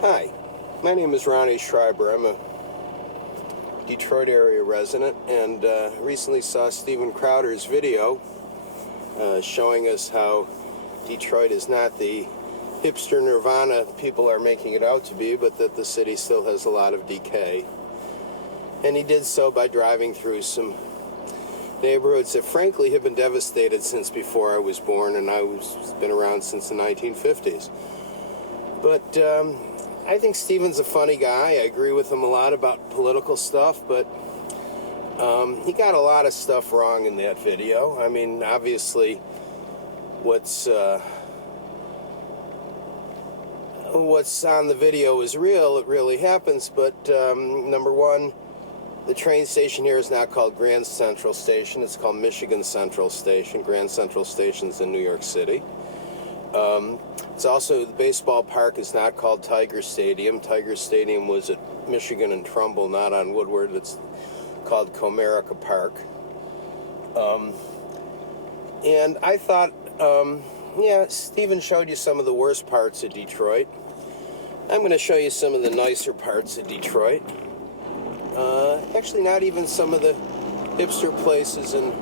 Hi, my name is Ronnie Schreiber. I'm a Detroit area resident and recently saw Steven Crowder's video showing us how Detroit is not the hipster nirvana people are making it out to be, but that the city still has a lot of decay. And he did so by driving through some neighborhoods that frankly have been devastated since before I was born, and I've been around since the 1950s. But I think Steven's a funny guy. I agree with him a lot about political stuff, but he got a lot of stuff wrong in that video. I mean, obviously, what's on the video is real. It really happens. But number one, the train station here is not called Grand Central Station. It's called Michigan Central Station. Grand Central Station's in New York City. It's also, the baseball park is not called Tiger Stadium. Tiger Stadium was at Michigan and Trumbull, not on Woodward. It's called Comerica Park. And I thought, Steven showed you some of the worst parts of Detroit. I'm going to show you some of the nicer parts of Detroit. Actually, not even some of the hipster places in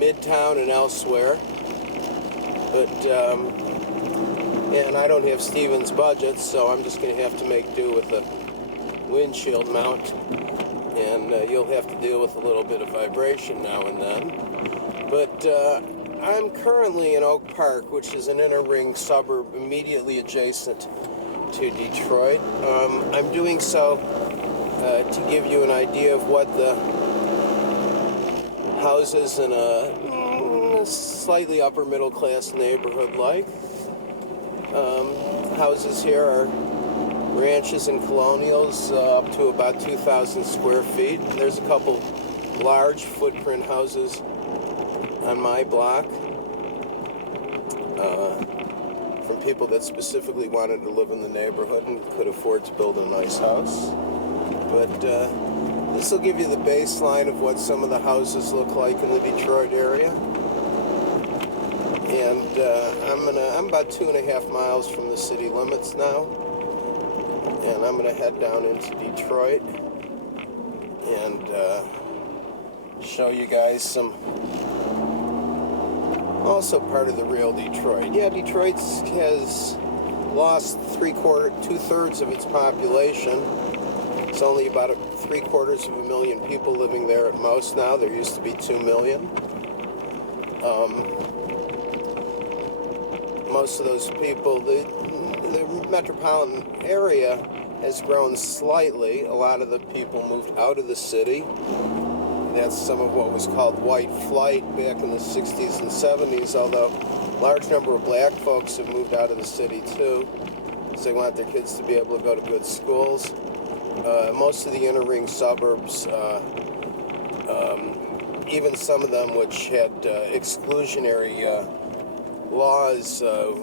Midtown and elsewhere. But, and I don't have Steven's budget, so I'm just going to have to make do with the windshield mount. And you'll have to deal with a little bit of vibration now and then. But I'm currently in Oak Park, which is an inner ring suburb immediately adjacent to Detroit. I'm doing so to give you an idea of what the houses in a slightly upper middle class neighborhood like. Houses here are ranches and colonials up to about 2,000 square feet. There's a couple large footprint houses on my block from people that specifically wanted to live in the neighborhood and could afford to build a nice house. But this will give you the baseline of what some of the houses look like in the Detroit area. And I'm about 2.5 miles from the city limits now, and I'm gonna head down into Detroit and show you guys some, also part of the real Detroit. Yeah, Detroit has lost two-thirds of its population. It's only about 750,000 people living there at most now. There used to be 2 million. Most of those people, the metropolitan area has grown slightly. A lot of the people moved out of the city. That's some of what was called white flight back in the 60s and 70s, although a large number of black folks have moved out of the city too, because they want their kids to be able to go to good schools. Most of the inner ring suburbs, even some of them which had exclusionary laws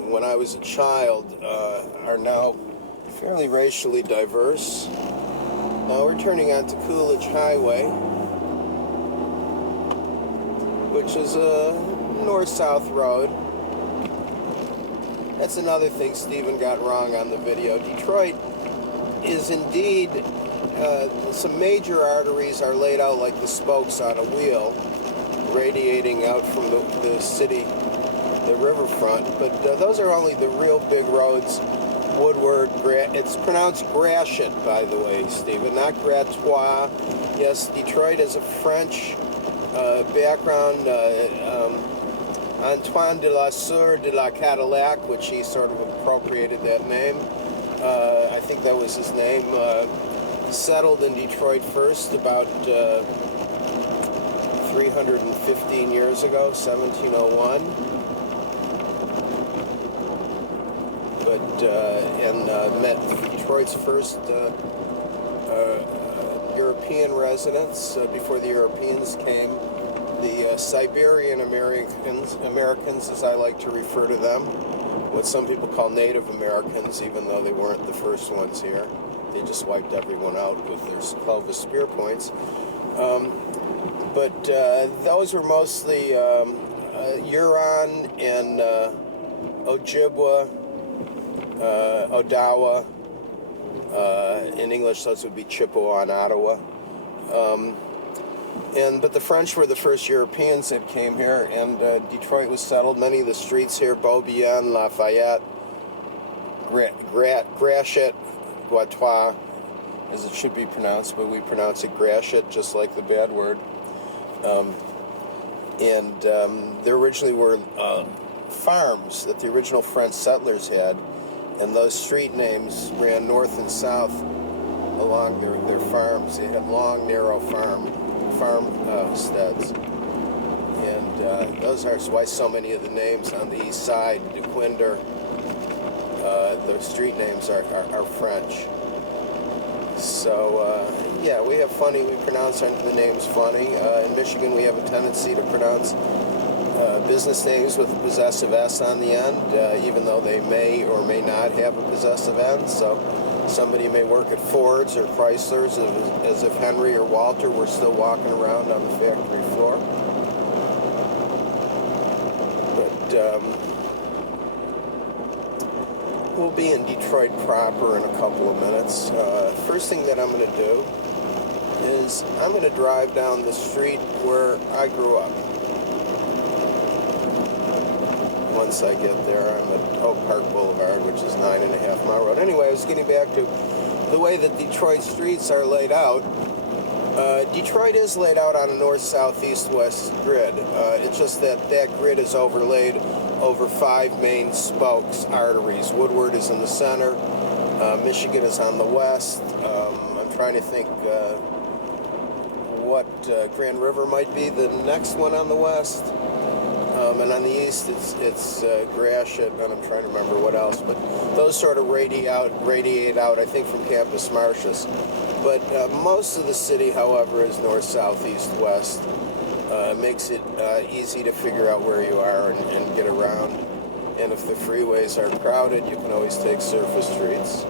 when I was a child, are now fairly racially diverse. We're turning onto Coolidge Highway, which is a north-south road. That's another thing Steven got wrong on the video. Detroit is indeed, some major arteries are laid out like the spokes on a wheel, radiating out from the city, the riverfront, but those are only the real big roads. Woodward, it's pronounced Gratiot, by the way, Stephen, not Gratois. Yes, Detroit has a French background. Antoine de la Soeur de la Cadillac, which he sort of appropriated that name. I think that was his name. Settled in Detroit first about 315 years ago, 1701. And met Detroit's first European residents before the Europeans came. The Siberian Americans, as I like to refer to them, what some people call Native Americans, even though they weren't the first ones here. They just wiped everyone out with their Clovis spear points. But those were mostly Huron and Ojibwa Odawa. In English, those would be Chippewa and Ottawa. But the French were the first Europeans that came here, and Detroit was settled. Many of the streets here, Beaubien, Lafayette, Gratiot, Guatois, as it should be pronounced, but we pronounce it Gratiot, just like the bad word. There originally were farms that the original French settlers had, and those street names ran north and south along their farms. They had long, narrow farmsteads. And those are why so many of the names on the east side, DeQuinder, the street names are French. So, yeah, we pronounce the names funny. In Michigan, we have a tendency to pronounce business names with a possessive S on the end, even though they may or may not have a possessive N. So somebody may work at Ford's or Chrysler's as if Henry or Walter were still walking around on the factory floor. But we'll be in Detroit proper in a couple of minutes. First thing that I'm going to do is I'm going to drive down the street where I grew up. Once I get there, I'm at Oak Park Boulevard, which is 9.5 mile road. Anyway, I was getting back to the way that Detroit streets are laid out. Detroit is laid out on a north, south, east, west grid. It's just that grid is overlaid over 5 main spokes, arteries. Woodward is in the center. Michigan is on the west. I'm trying to think what Grand River might be the next one on the west. And on the east, it's Gratiot, and I'm trying to remember what else. But those sort of radiate out, I think, from Campus Martius. But most of the city, however, is north, south, east, west. Makes it easy to figure out where you are and get around. And if the freeways are crowded, you can always take surface streets.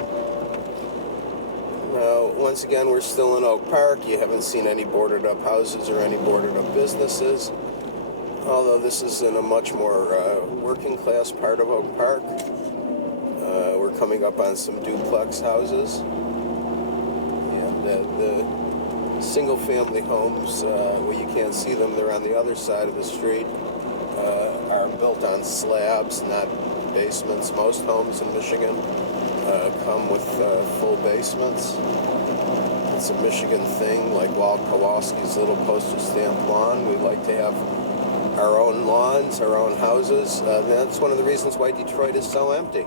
Now, once again, we're still in Oak Park. You haven't seen any boarded up houses or any boarded up businesses. Although this is in a much more working class part of Oak Park. We're coming up on some duplex houses. And the single family homes, well, you can't see them, they're on the other side of the street, are built on slabs, not basements. Most homes in Michigan come with full basements. It's a Michigan thing, like Walt Kowalski's little postage stamp lawn. We like to have our own lawns, our own houses. That's one of the reasons why Detroit is so empty.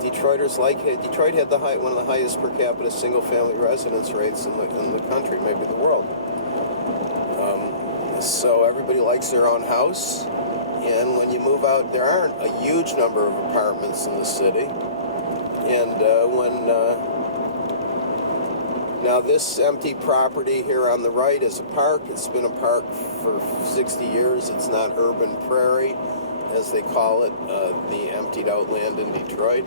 Detroit had one of the highest per capita single-family residence rates in the country, maybe the world. So everybody likes their own house, and when you move out, there aren't a huge number of apartments in the city. And now this empty property here on the right is a park. It's been a park for 60 years. It's not urban prairie, as they call it, the emptied out land in Detroit.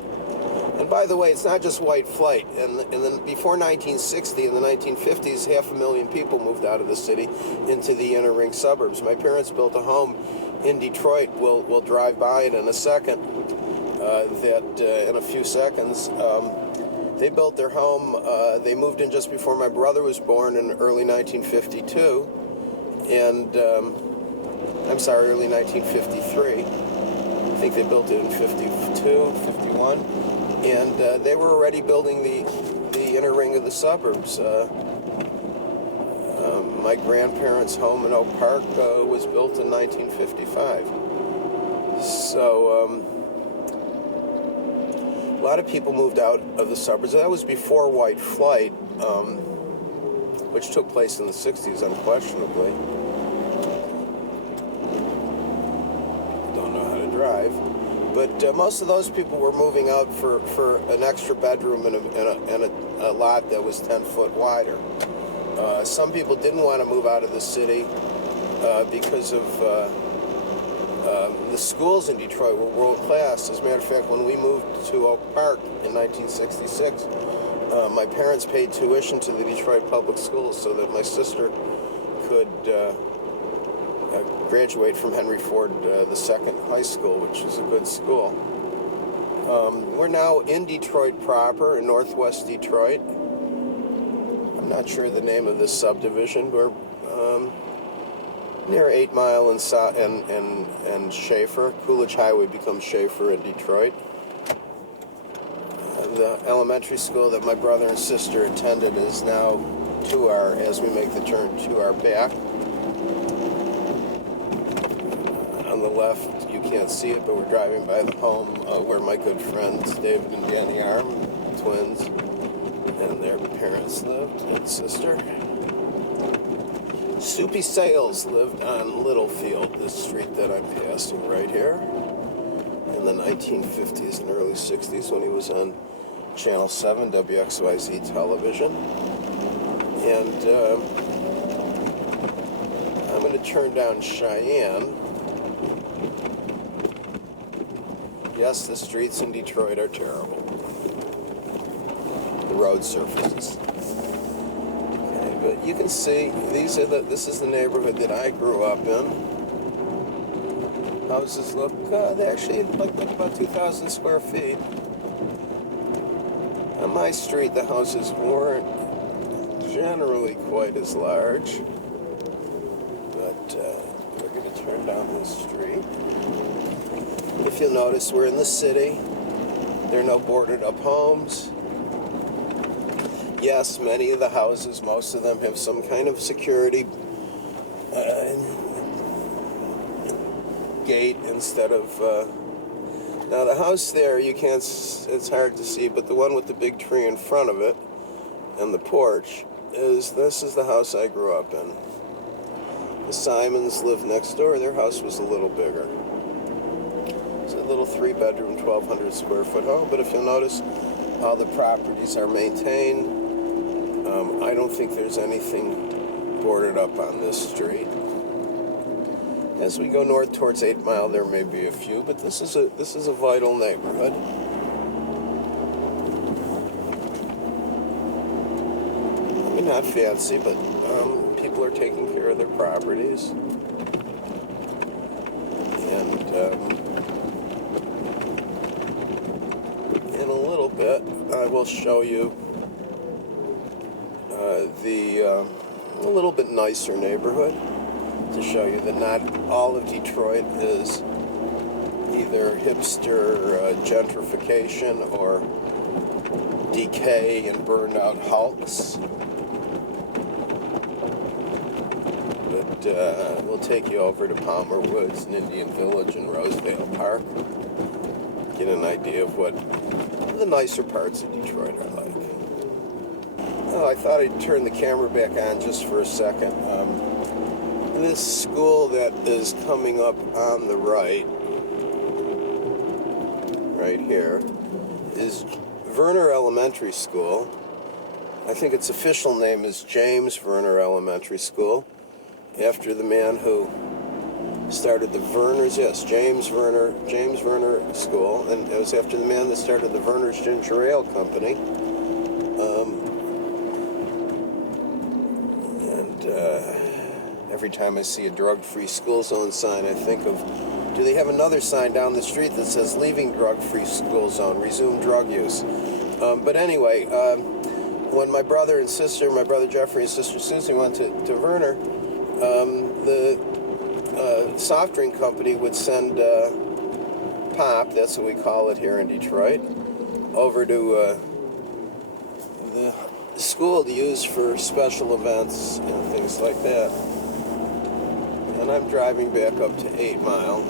And by the way, it's not just white flight. And then before 1960, in the 1950s, 500,000 people moved out of the city into the inner ring suburbs. My parents built a home in Detroit. We'll drive by it in a second. In a few seconds. They built their home, they moved in just before my brother was born in early 1952, and, early 1953. I think they built it in 52, 51, and they were already building the inner ring of the suburbs. My grandparents' home in Oak Park was built in 1955. So, a lot of people moved out of the suburbs. That was before white flight, which took place in the 60s, unquestionably. Don't know how to drive. But most of those people were moving out for an extra bedroom in a lot that was 10 foot wider. Some people didn't want to move out of the city because of the schools in Detroit were world class. As a matter of fact, when we moved to Oak Park in 1966, my parents paid tuition to the Detroit public schools so that my sister could graduate from Henry Ford II High School, which is a good school. We're now in Detroit proper, in northwest Detroit. I'm not sure the name of this subdivision. We're near 8 Mile and Schaefer. Coolidge Highway becomes Schaefer in Detroit. The elementary school that my brother and sister attended is now as we make the turn to our back. On the left, you can't see it, but we're driving by the home where my good friends David and Danny Arm, twins, and their parents lived, and sister. Soupy Sales lived on Littlefield, this street that I'm passing right here, in the 1950s and early 60s when he was on Channel 7, WXYZ television. And I'm going to turn down Cheyenne. Yes, the streets in Detroit are terrible. The road surfaces. Okay, but you can see this is the neighborhood that I grew up in. Houses look they actually look like about 2,000 square feet. On my street, the houses weren't generally quite as large, but we're going to turn down this street. If you'll notice, we're in the city. There are no boarded up homes. Yes, many of the houses, most of them have some kind of security gate instead of now the house there, you can't, it's hard to see, but the one with the big tree in front of it and the porch this is the house I grew up in. The Simons lived next door. Their house was a little bigger. It's a little 3-bedroom, 1,200 square foot home, but if you'll notice, all the properties are maintained. I don't think there's anything boarded up on this street. As we go north towards 8 Mile, there may be a few, but this is a vital neighborhood. I mean, not fancy, but people are taking care of their properties. And in a little bit, I will show you a little bit nicer neighborhood, to show you that not all of Detroit is either hipster gentrification or decay and burned out hulks. But we'll take you over to Palmer Woods and Indian Village and Rosedale Park. Get an idea of what the nicer parts of Detroit are like. Oh, I thought I'd turn the camera back on just for a second. This school that is coming up on the right here, is Verner Elementary School. I think its official name is James Verner Elementary School, after the man who started the Verner's, yes, James Verner School, and it was after the man that started the Verner's Ginger Ale Company. Every time I see a drug-free school zone sign, I think of, do they have another sign down the street that says leaving drug-free school zone, resume drug use? But anyway, when my brother Jeffrey and sister Susie went to Verner, the soft drink company would send pop, that's what we call it here in Detroit, over to the school to use for special events and things like that. And I'm driving back up to 8 Mile.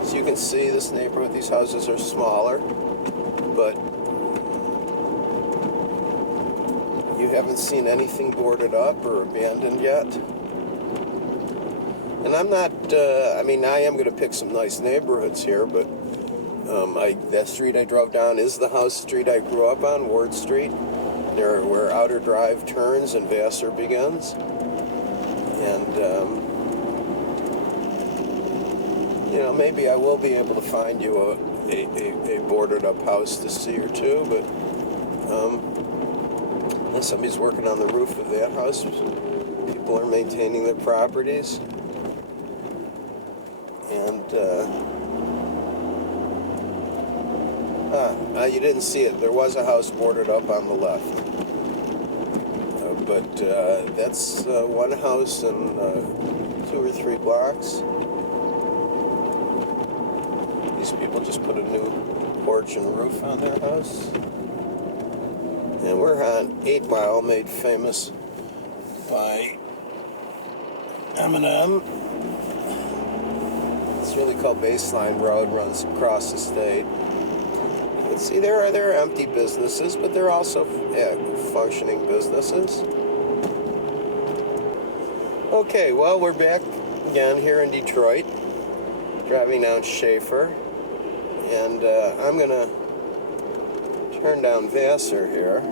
As you can see, this neighborhood, these houses are smaller, but you haven't seen anything boarded up or abandoned yet. And I'm not, I am going to pick some nice neighborhoods here, but that street I drove down is the house street I grew up on, Ward Street, near where Outer Drive turns and Vassar begins. And, maybe I will be able to find you a boarded up house to see or two, but unless somebody's working on the roof of that house, people are maintaining their properties. And You didn't see it. There was a house boarded up on the left. But that's one house in 2 or 3 blocks. These people just put a new porch and roof on their house. And we're on 8 Mile, made famous by Eminem. It's really called Baseline Road, runs across the state. And see, there are empty businesses, but there are also functioning businesses. Okay, well, we're back again here in Detroit, driving down Schaefer, and I'm going to turn down Vassar here,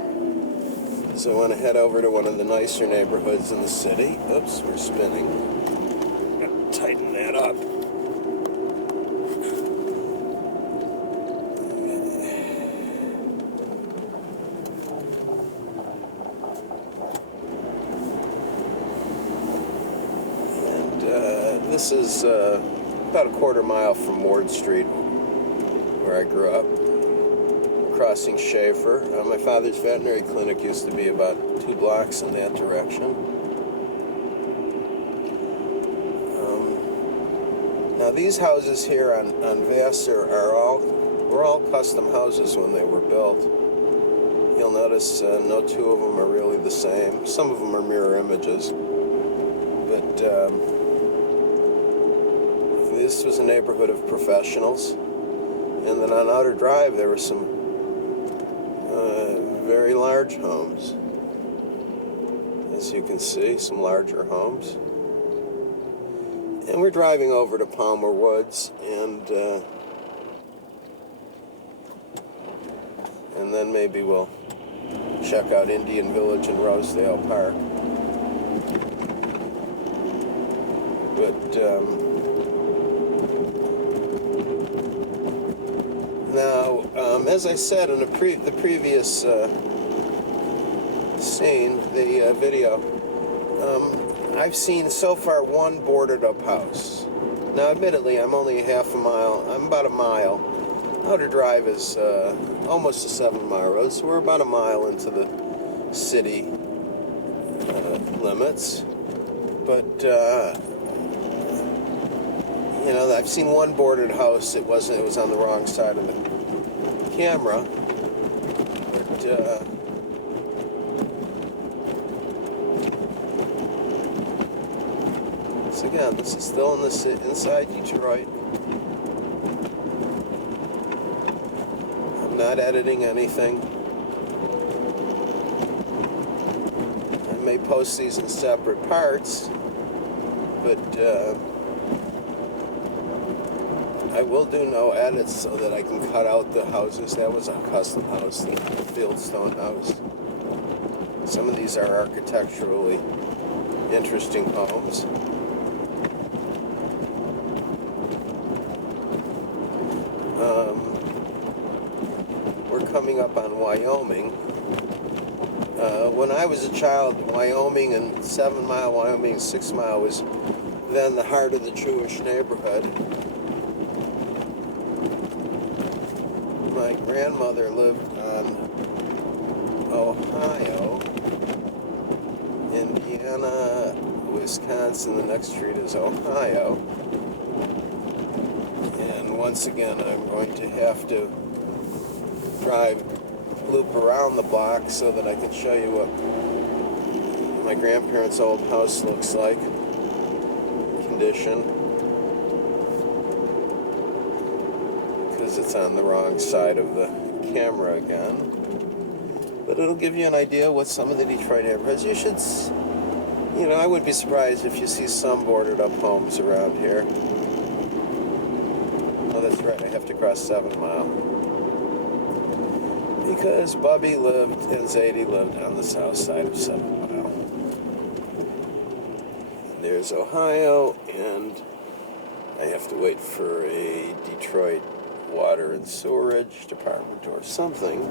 so I want to head over to one of the nicer neighborhoods in the city. Oops, we're spinning. Tighten that up. This is about a quarter mile from Ward Street, where I grew up, crossing Schaefer. My father's veterinary clinic used to be about 2 blocks in that direction. Now these houses here on Vassar were all custom houses when they were built. You'll notice no 2 of them are really the same. Some of them are mirror images, but this was a neighborhood of professionals. And then on Outer Drive there were some very large homes. As you can see, some larger homes. And we're driving over to Palmer Woods, and then maybe we'll check out Indian Village and Rosedale Park. But now, as I said in the previous scene, the video, I've seen so far 1 boarded up house. Now, admittedly, I'm only half a mile. I'm about a mile. Outer Drive is almost a 7-mile road, so we're about a mile into the city limits. But you know, I've seen 1 boarded house. It was on the wrong side of the camera. But once again, this is still inside Detroit. I'm not editing anything. I may post these in separate parts, but I will do no edits so that I can cut out the houses. That was a custom house, the Fieldstone house. Some of these are architecturally interesting homes. We're coming up on Wyoming. When I was a child, Wyoming and 7 Mile, Wyoming and 6 Mile was then the heart of the Jewish neighborhood. My grandmother lived on Ohio, Indiana, Wisconsin. The next street is Ohio. And once again, I'm going to have to loop around the block so that I can show you what my grandparents' old house looks like, condition. Because it's on the wrong side of the camera again. But it'll give you an idea what some of the Detroit neighborhoods. You should, you know, I would be surprised if you see some boarded up homes around here. Oh, that's right, I have to cross 7 Mile. Because Bubby lived and Zadie lived on the south side of 7 Mile. And there's Ohio, and I have to wait for a Detroit Water and Sewerage Department or something.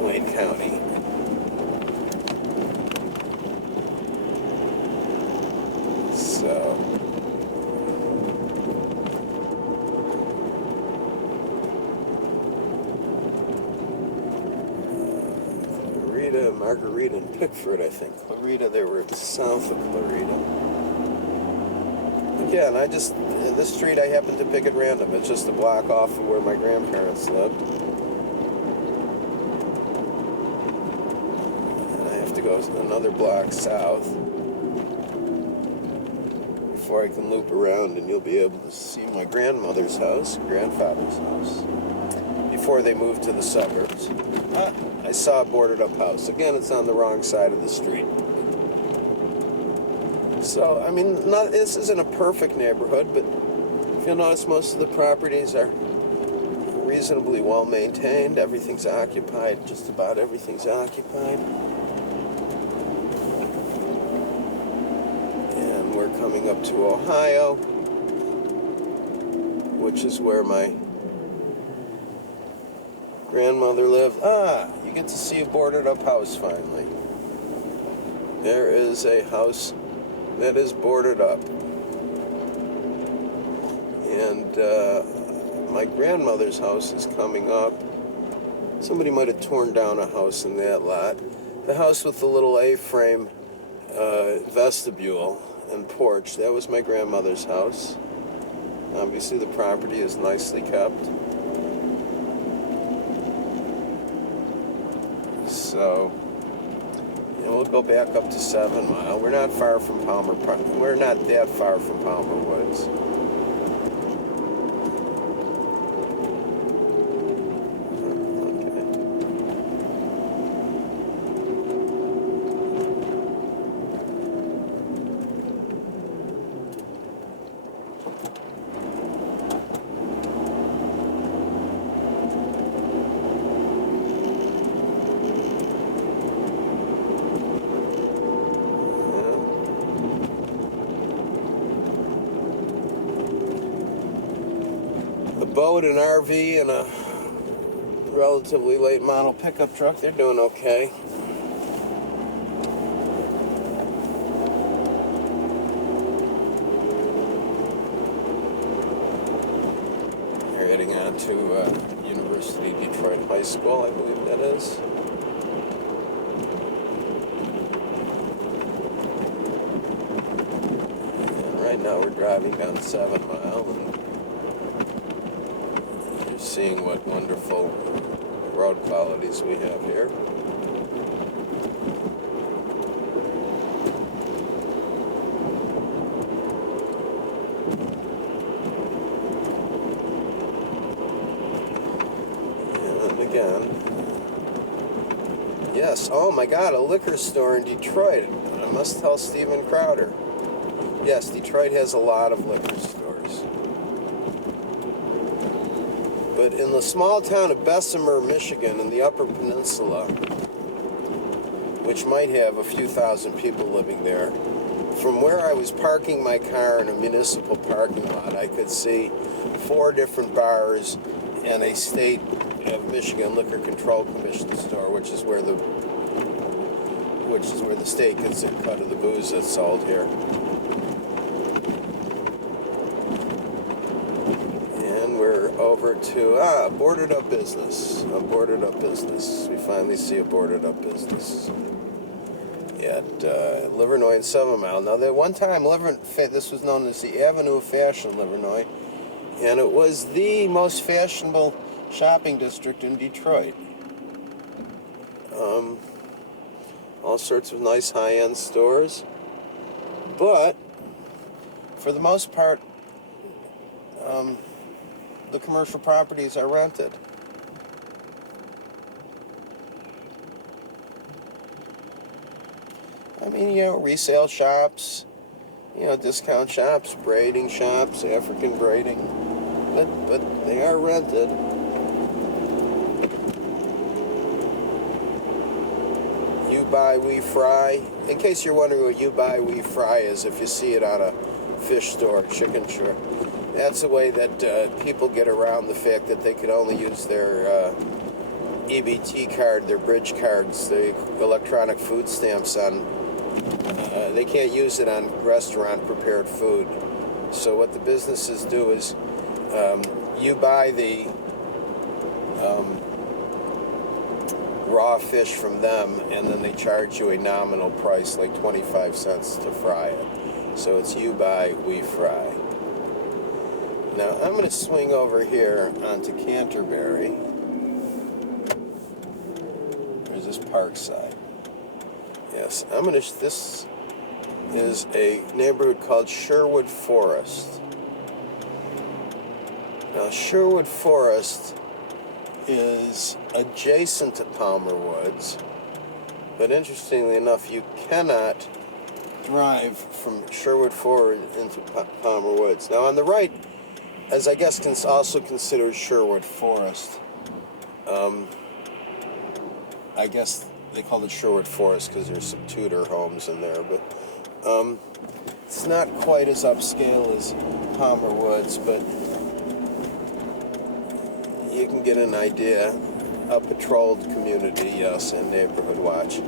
Wayne County. So Clarita, Margarita, and Pickford, I think. Clarita, they were south of Clarita. Again, this street I happened to pick at random. It's just a block off of where my grandparents lived. And I have to go another block south before I can loop around, and you'll be able to see my grandmother's house, grandfather's house, before they moved to the suburbs. I saw a boarded up house. Again, it's on the wrong side of the street. So, I mean, this isn't a perfect neighborhood, but if you'll notice, most of the properties are reasonably well maintained. Everything's occupied. Just about everything's occupied. And we're coming up to Ohio, which is where my grandmother lived. You get to see a boarded up house finally. There is a house that is boarded up. And my grandmother's house is coming up. Somebody might have torn down a house in that lot. The house with the little A-frame vestibule and porch, that was my grandmother's house. Obviously the property is nicely kept. So, we'll go back up to 7 Mile. We're not far from Palmer. We're not that far from Palmer Woods. Boat, an RV, and a relatively late model pickup truck. They're doing okay. They're heading on to University of Detroit High School, I believe that is. And right now we're driving down 7 Mile, and seeing what wonderful road qualities we have here. And again, yes, oh my God, a liquor store in Detroit. I must tell Steven Crowder. Yes, Detroit has a lot of liquor stores. But in the small town of Bessemer, Michigan, in the Upper Peninsula, which might have a few thousand people living there, from where I was parking my car in a municipal parking lot, I could see 4 different bars and a state of Michigan Liquor Control Commission store, which is where the state gets a cut of the booze that's sold here. Over to boarded up business. A boarded up business. We finally see a boarded up business at Livernois and 7 Mile. Now, at one time, this was known as the Avenue of Fashion, Livernois, and it was the most fashionable shopping district in Detroit. All sorts of nice high-end stores, but for the most part, the commercial properties are rented. I mean, resale shops, discount shops, braiding shops, African braiding, but they are rented. You buy, we fry. In case you're wondering what you buy, we fry is, if you see it on a fish store, chicken store. That's the way that people get around the fact that they can only use their EBT card, their bridge cards, the electronic food stamps on. They can't use it on restaurant prepared food. So what the businesses do is you buy the raw fish from them, and then they charge you a nominal price, like 25 cents to fry it. So it's you buy, we fry. Now I'm going to swing over here onto Canterbury. There's this Parkside. Yes, this is a neighborhood called Sherwood Forest. Now Sherwood Forest is adjacent to Palmer Woods, but interestingly enough, you cannot drive from Sherwood Forest into Palmer Woods. Now on the right, as I guess also considered Sherwood Forest, I guess they call it Sherwood Forest because there's some Tudor homes in there, but it's not quite as upscale as Palmer Woods, but you can get an idea. A patrolled community, yes, and neighborhood watch.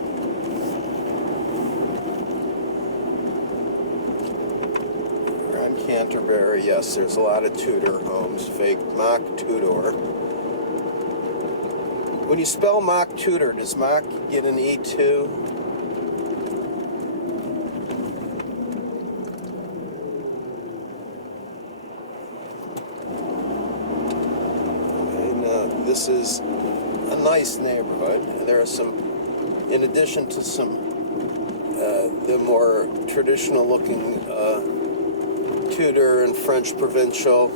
We're on Canterbury, yes, there's a lot of Tudor homes, fake mock Tudor. When you spell mock Tudor, does mock get an E too? This is a nice neighborhood. There are some, in addition to some the more traditional looking Tudor and French provincial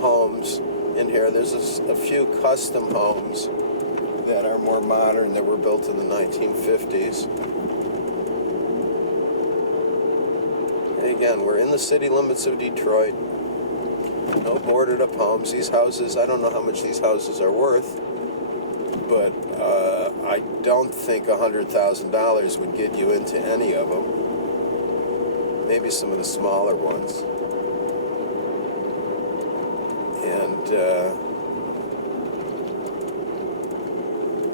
homes in here, there's a few custom homes that are more modern that were built in the 1950s. And again, we're in the city limits of Detroit. No boarded up homes. These houses, I don't know how much these houses are worth, but I don't think $100,000 would get you into any of them. Maybe some of the smaller ones. And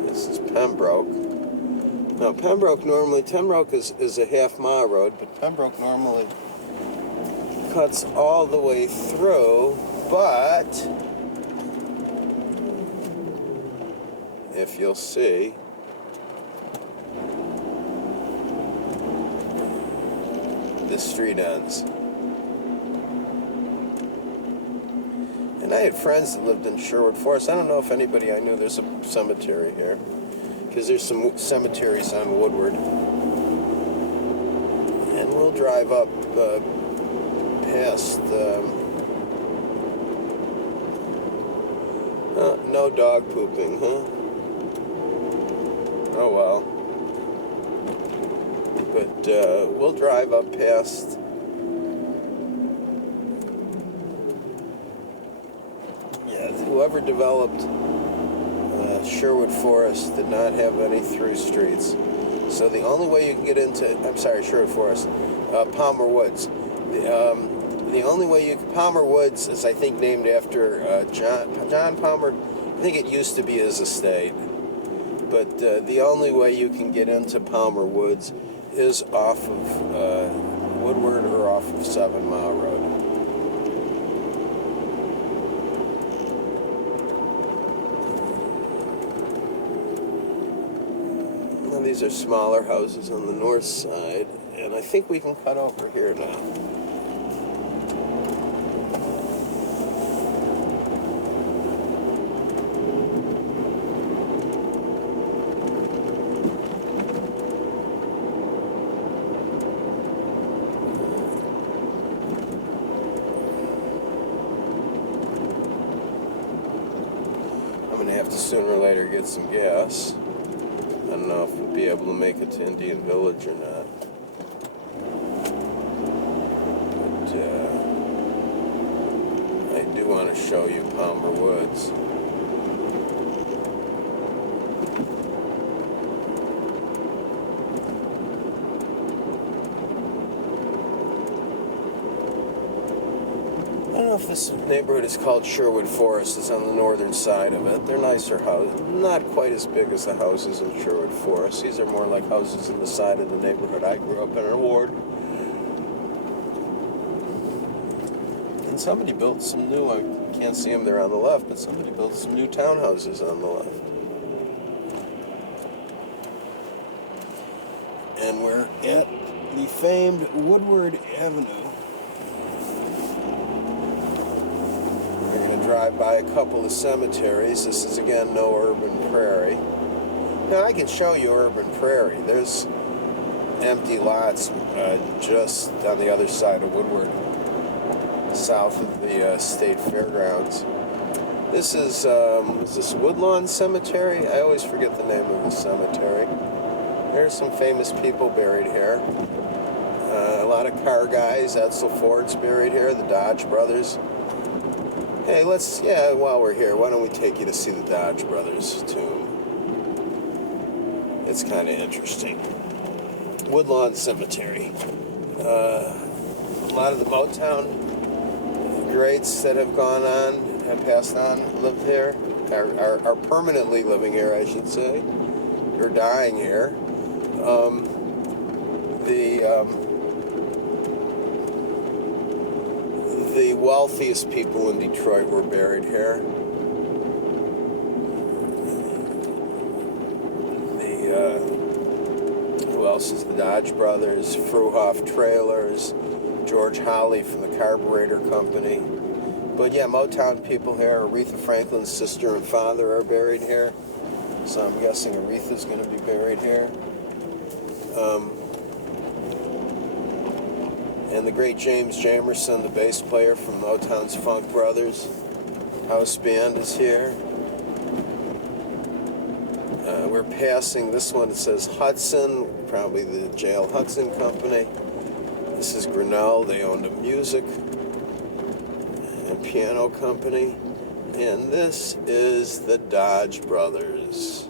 this is Pembroke. Now Pembroke is a half-mile road, but Pembroke normally cuts all the way through, but if you'll see, the street ends. And I had friends that lived in Sherwood Forest. I don't know if anybody I knew, there's a cemetery here, because there's some cemeteries on Woodward. And we'll drive up past no dog pooping, huh? Oh well. But we'll drive up past whoever developed Sherwood Forest did not have any through streets. So the only way you can get into, Sherwood Forest, Palmer Woods. The only way you can, Palmer Woods is, I think, named after John Palmer. I think it used to be his estate. But the only way you can get into Palmer Woods is off of Woodward or off of 7 Mile Road. Now these are smaller houses on the north side, and I think we can cut over here now. Have to sooner or later get some gas. I don't know if we'll be able to make it to Indian Village or not. But I do want to show you Palmer Woods. I don't know if this neighborhood is called Sherwood Forest. It's on the northern side of it. They're nicer houses, not quite as big as the houses in Sherwood Forest. These are more like houses in the side of the neighborhood I grew up in, or ward. And somebody built some new, I can't see them there on the left, but somebody built some new townhouses on the left. and we're at the famed Woodward Avenue. We're going to drive by a couple of cemeteries. This is, again, no urban prairie. Now, I can show you urban prairie. There's empty lots just on the other side of Woodward, south of the state fairgrounds. This is this Woodlawn Cemetery? I always forget the name of the cemetery. There's some famous people buried here. A lot of car guys. Edsel Ford's buried here, the Dodge brothers. Hey, while we're here, why don't we take you to see the Dodge brothers tomb? It's kind of interesting. Woodlawn Cemetery. A lot of the Motown greats that have gone on, have passed on, lived here, are permanently living here, I should say. They're dying here. The wealthiest people in Detroit were buried here. Who else is the Dodge brothers, Fruhoff Trailers, George Holley from the Carburetor Company. But yeah, Motown people here. Aretha Franklin's sister and father are buried here. So I'm guessing Aretha's going to be buried here. And the great James Jamerson, the bass player from Motown's Funk Brothers house band, is here. We're passing this one. It says Hudson, probably the J.L. Hudson Company. This is Grinnell. They owned a music and piano company. And this is the Dodge brothers.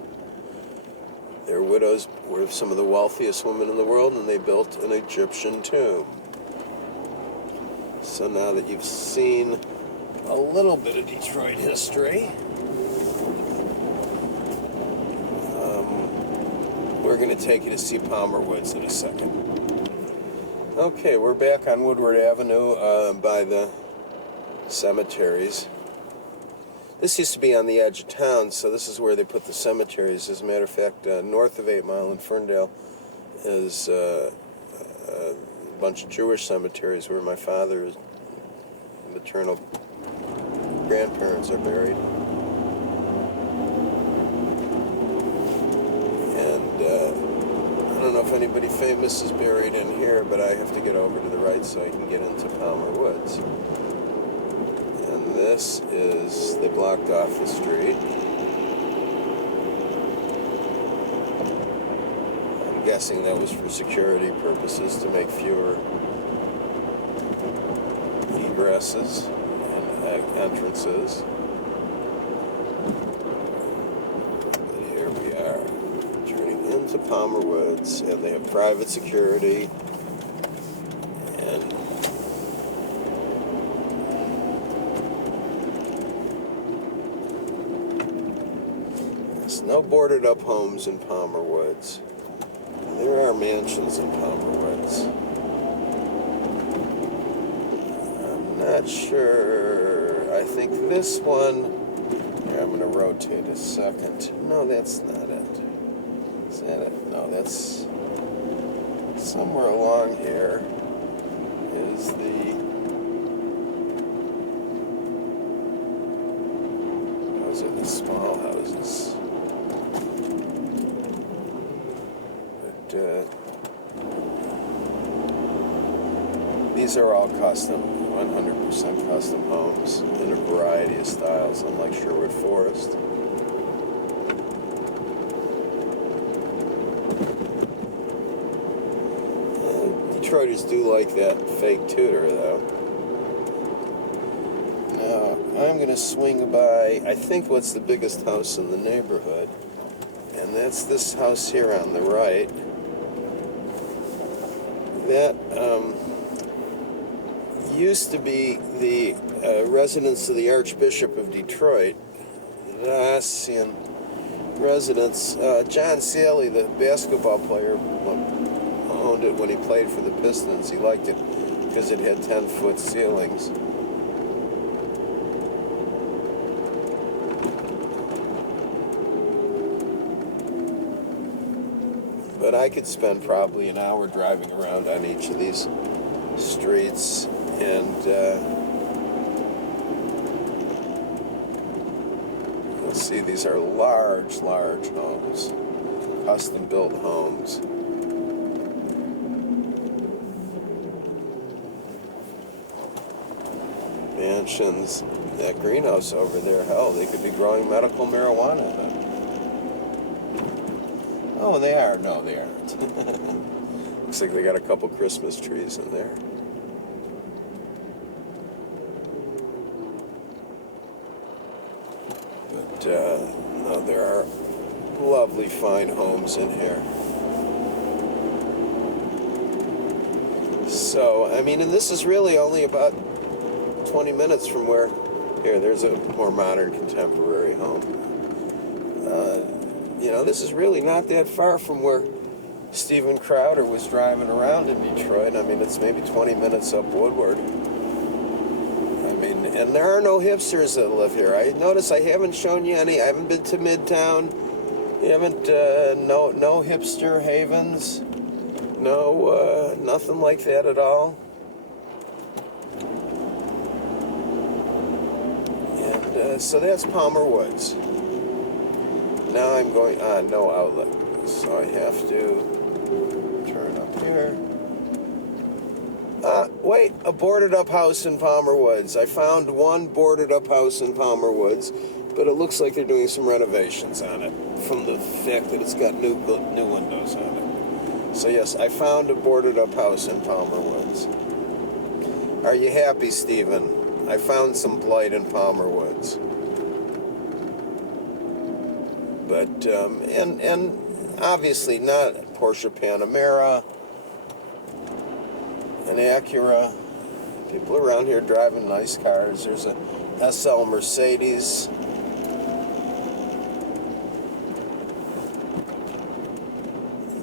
Their widows were some of the wealthiest women in the world, and they built an Egyptian tomb. So now that you've seen a little bit of Detroit history, we're going to take you to see Palmer Woods in a second. Okay, we're back on Woodward Avenue by the cemeteries. This used to be on the edge of town, so this is where they put the cemeteries. As a matter of fact, north of 8 Mile in Ferndale is a bunch of Jewish cemeteries where my father's maternal grandparents are buried. And I don't know if anybody famous is buried in here, but I have to get over to the right so I can get into Palmer Woods. And this is, they blocked off the street. I'm guessing that was for security purposes to make fewer egresses and entrances. But here we are, turning into Palmer Woods, and they have private security. And there's no boarded up homes in Palmer Woods. There are mansions in Palmer Woods. I'm not sure. I think this one, here, I'm going to rotate a second. No, that's not it. Is that it? No, that's somewhere along here is those are the small houses. But these are all custom, 100% custom homes in a variety of styles, unlike Sherwood Forest. Detroiters do like that fake Tudor, though. Now, I'm going to swing by, I think, what's the biggest house in the neighborhood, and that's this house here on the right. That used to be the residence of the Archbishop of Detroit, the Diocesan residence. John Saley, the basketball player, owned it when he played for the Pistons. He liked it because it had 10-foot ceilings. But I could spend probably an hour driving around on each of these streets, and you'll see these are large homes, custom-built homes. Mansions. That greenhouse over there, hell, they could be growing medical marijuana in it. Oh, they are. No, they aren't. Looks like they got a couple Christmas trees in there. But, no, there are lovely, fine homes in here. So, I mean, and this is really only about 20 minutes from where... Here, there's a more modern, contemporary home. You know, this is really not that far from where Steven Crowder was driving around in Detroit. I mean, it's maybe 20 minutes up Woodward. I mean, and there are no hipsters that live here. I notice I haven't shown you any. I haven't been to Midtown. You haven't, no hipster havens. No, nothing like that at all. And so that's Palmer Woods. Now I'm going on no outlet, so I have to turn up here. Wait, a boarded up house in Palmer Woods. I found one boarded up house in Palmer Woods, but it looks like they're doing some renovations on it from the fact that it's got new windows on it. So yes, I found a boarded up house in Palmer Woods. Are you happy, Stephen? I found some blight in Palmer Woods. But, and obviously not a Porsche Panamera, an Acura. People around here driving nice cars. There's a SL Mercedes.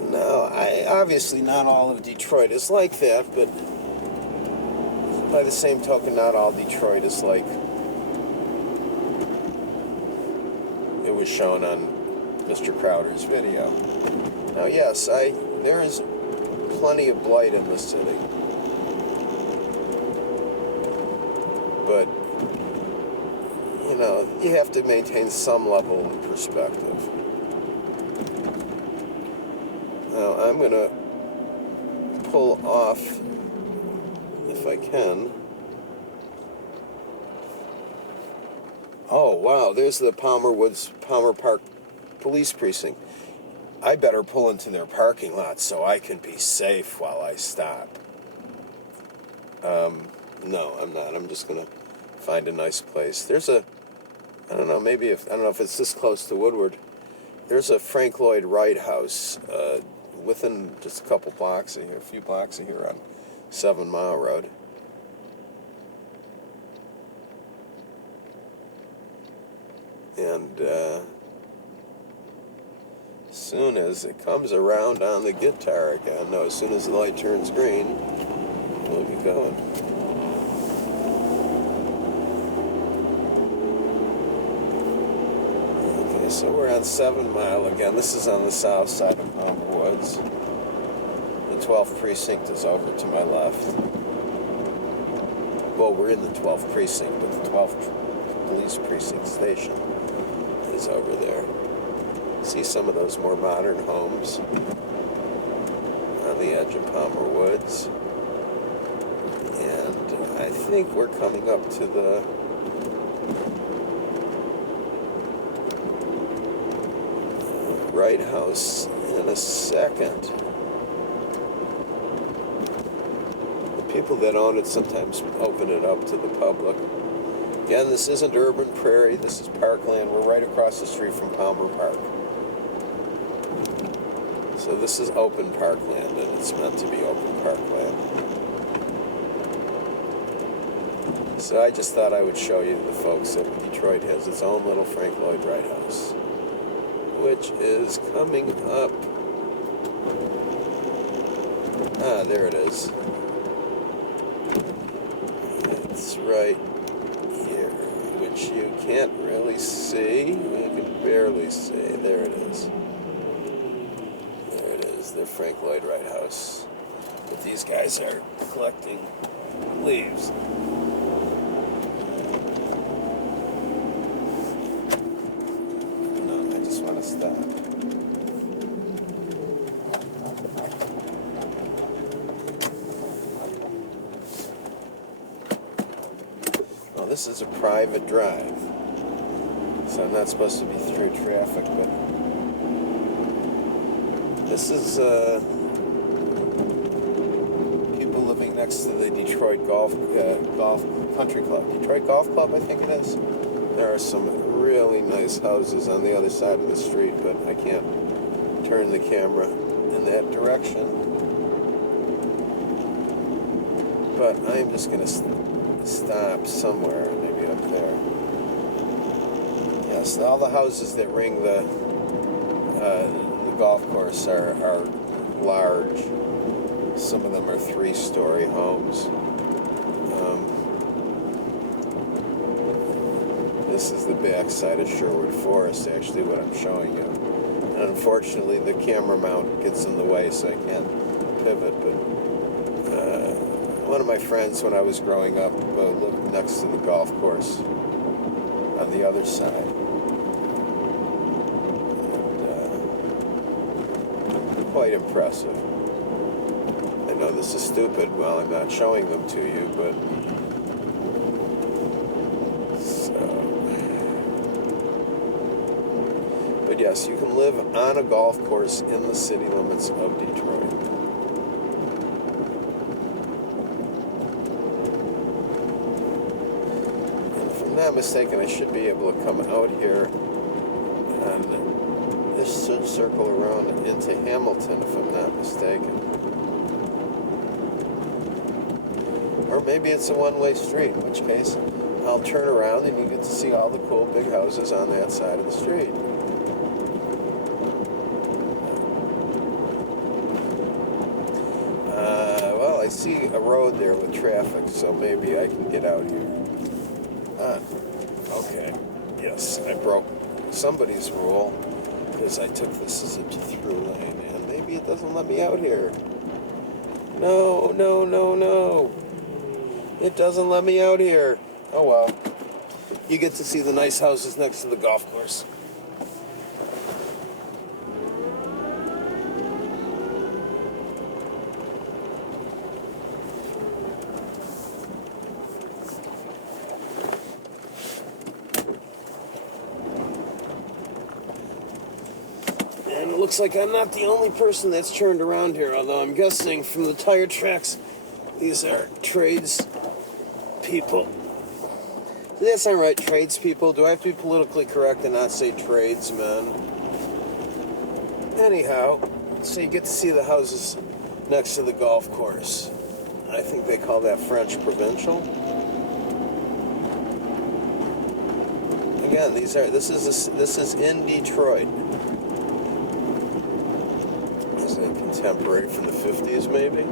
No, obviously not all of Detroit is like that, but by the same token, not all Detroit is like it was shown on Mr. Crowder's video. Now, yes, there is plenty of blight in the city, but you know, you have to maintain some level of perspective. Now, I'm gonna pull off, if I can. Oh, wow, there's the Palmer Park Police Precinct. I better pull into their parking lot so I can be safe while I stop. No, I'm not. I'm just gonna find a nice place. There's I don't know if it's this close to Woodward. There's a Frank Lloyd Wright house within just a couple blocks of here, a few blocks of here on 7 Mile Road. And as soon as it comes around on the guitar again, no, as soon as the light turns green, we'll be going. Okay, so we're on 7 Mile again. This is on the south side of Palmer Woods. The 12th precinct is over to my left. Well, we're in the 12th precinct, but the 12th police precinct station is over there. See some of those more modern homes on the edge of Palmer Woods. And I think we're coming up to the Wright House in a second. The people that own it sometimes open it up to the public. Again, this isn't urban prairie, this is parkland. We're right across the street from Palmer Park. So this is open parkland, and it's meant to be open parkland. So I just thought I would show you the folks that Detroit has its own little Frank Lloyd Wright house, which is coming up. Ah, there it is. It's right here, which you can't really see. You can barely see. There it is. the Frank Lloyd Wright house. But these guys are collecting leaves. No, I just want to stop. Well, this is a private drive, so I'm not supposed to be through traffic, but this is people living next to the Detroit Golf Country Club. Detroit Golf Club, I think it is. There are some really nice houses on the other side of the street, but I can't turn the camera in that direction. But I'm just going to stop somewhere, maybe up there. Yes, all the houses that ring the golf course are large. Some of them are 3-story homes. This is the backside of Sherwood Forest, actually, what I'm showing you. And unfortunately, the camera mount gets in the way, so I can't pivot. But one of my friends, when I was growing up, lived next to the golf course on the other side. And, quite impressive. I know this is stupid. Well, I'm not showing them to you, but yes, you can live on a golf course in the city limits of Detroit. And if I'm not mistaken, I should be able to come out here and this should circle around into Hamilton, if I'm not mistaken. Or maybe it's a one-way street, in which case I'll turn around and you get to see all the cool big houses on that side of the street. Well, I see a road there with traffic, so maybe I can get out here. Okay. Yes, I broke somebody's rule because I took this as a through lane, and maybe it doesn't let me out here. No, no, no, no. It doesn't let me out here. Oh well. You get to see the nice houses next to the golf course. And it looks like I'm not the only person that's turned around here, although I'm guessing from the tire tracks, these are trades people. Does that sound right, tradespeople? Do I have to be politically correct and not say tradesmen? Anyhow, so you get to see the houses next to the golf course. I think they call that French Provincial. Again, this is in Detroit. Is it contemporary from the 50s, maybe?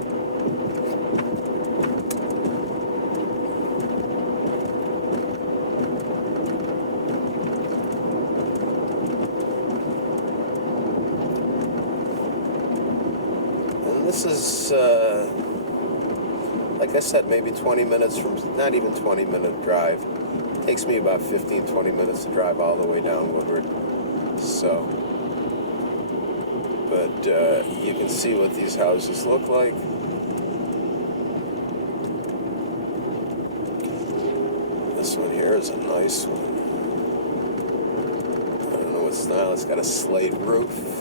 This is, like I said, maybe 20 minutes from, not even 20-minute drive. It takes me about 15, 20 minutes to drive all the way down Woodward. So, but you can see what these houses look like. This one here is a nice one. I don't know what style. It's got a slate roof.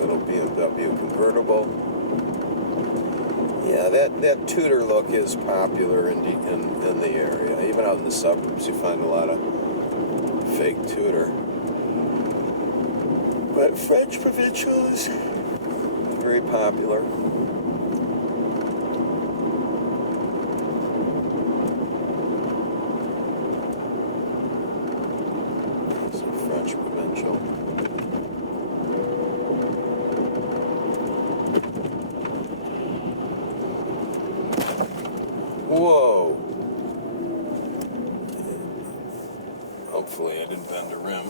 Little BMW convertible. Yeah, that Tudor look is popular in the area. Even out in the suburbs, you find a lot of fake Tudor. But French Provincial is very popular. It's a French Provincial. Hopefully I didn't bend a rim.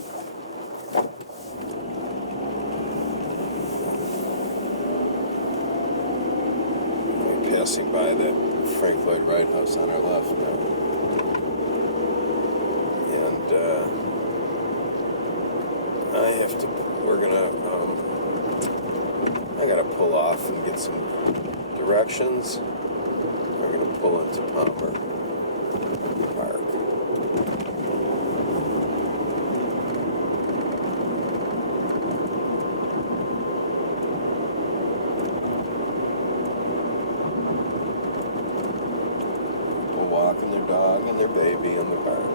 We're passing by the Frank Lloyd Wright House on our left now. And I gotta pull off and get some directions. We're gonna pull into Palmer Park. People walking their dog and their baby in the park.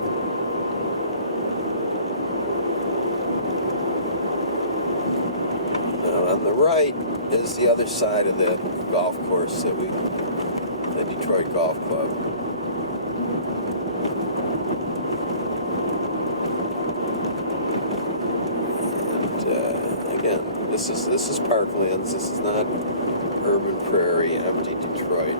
Now on the right is the other side of the golf course the Detroit Golf Club. And again, this is Parklands. This is not urban prairie, empty Detroit.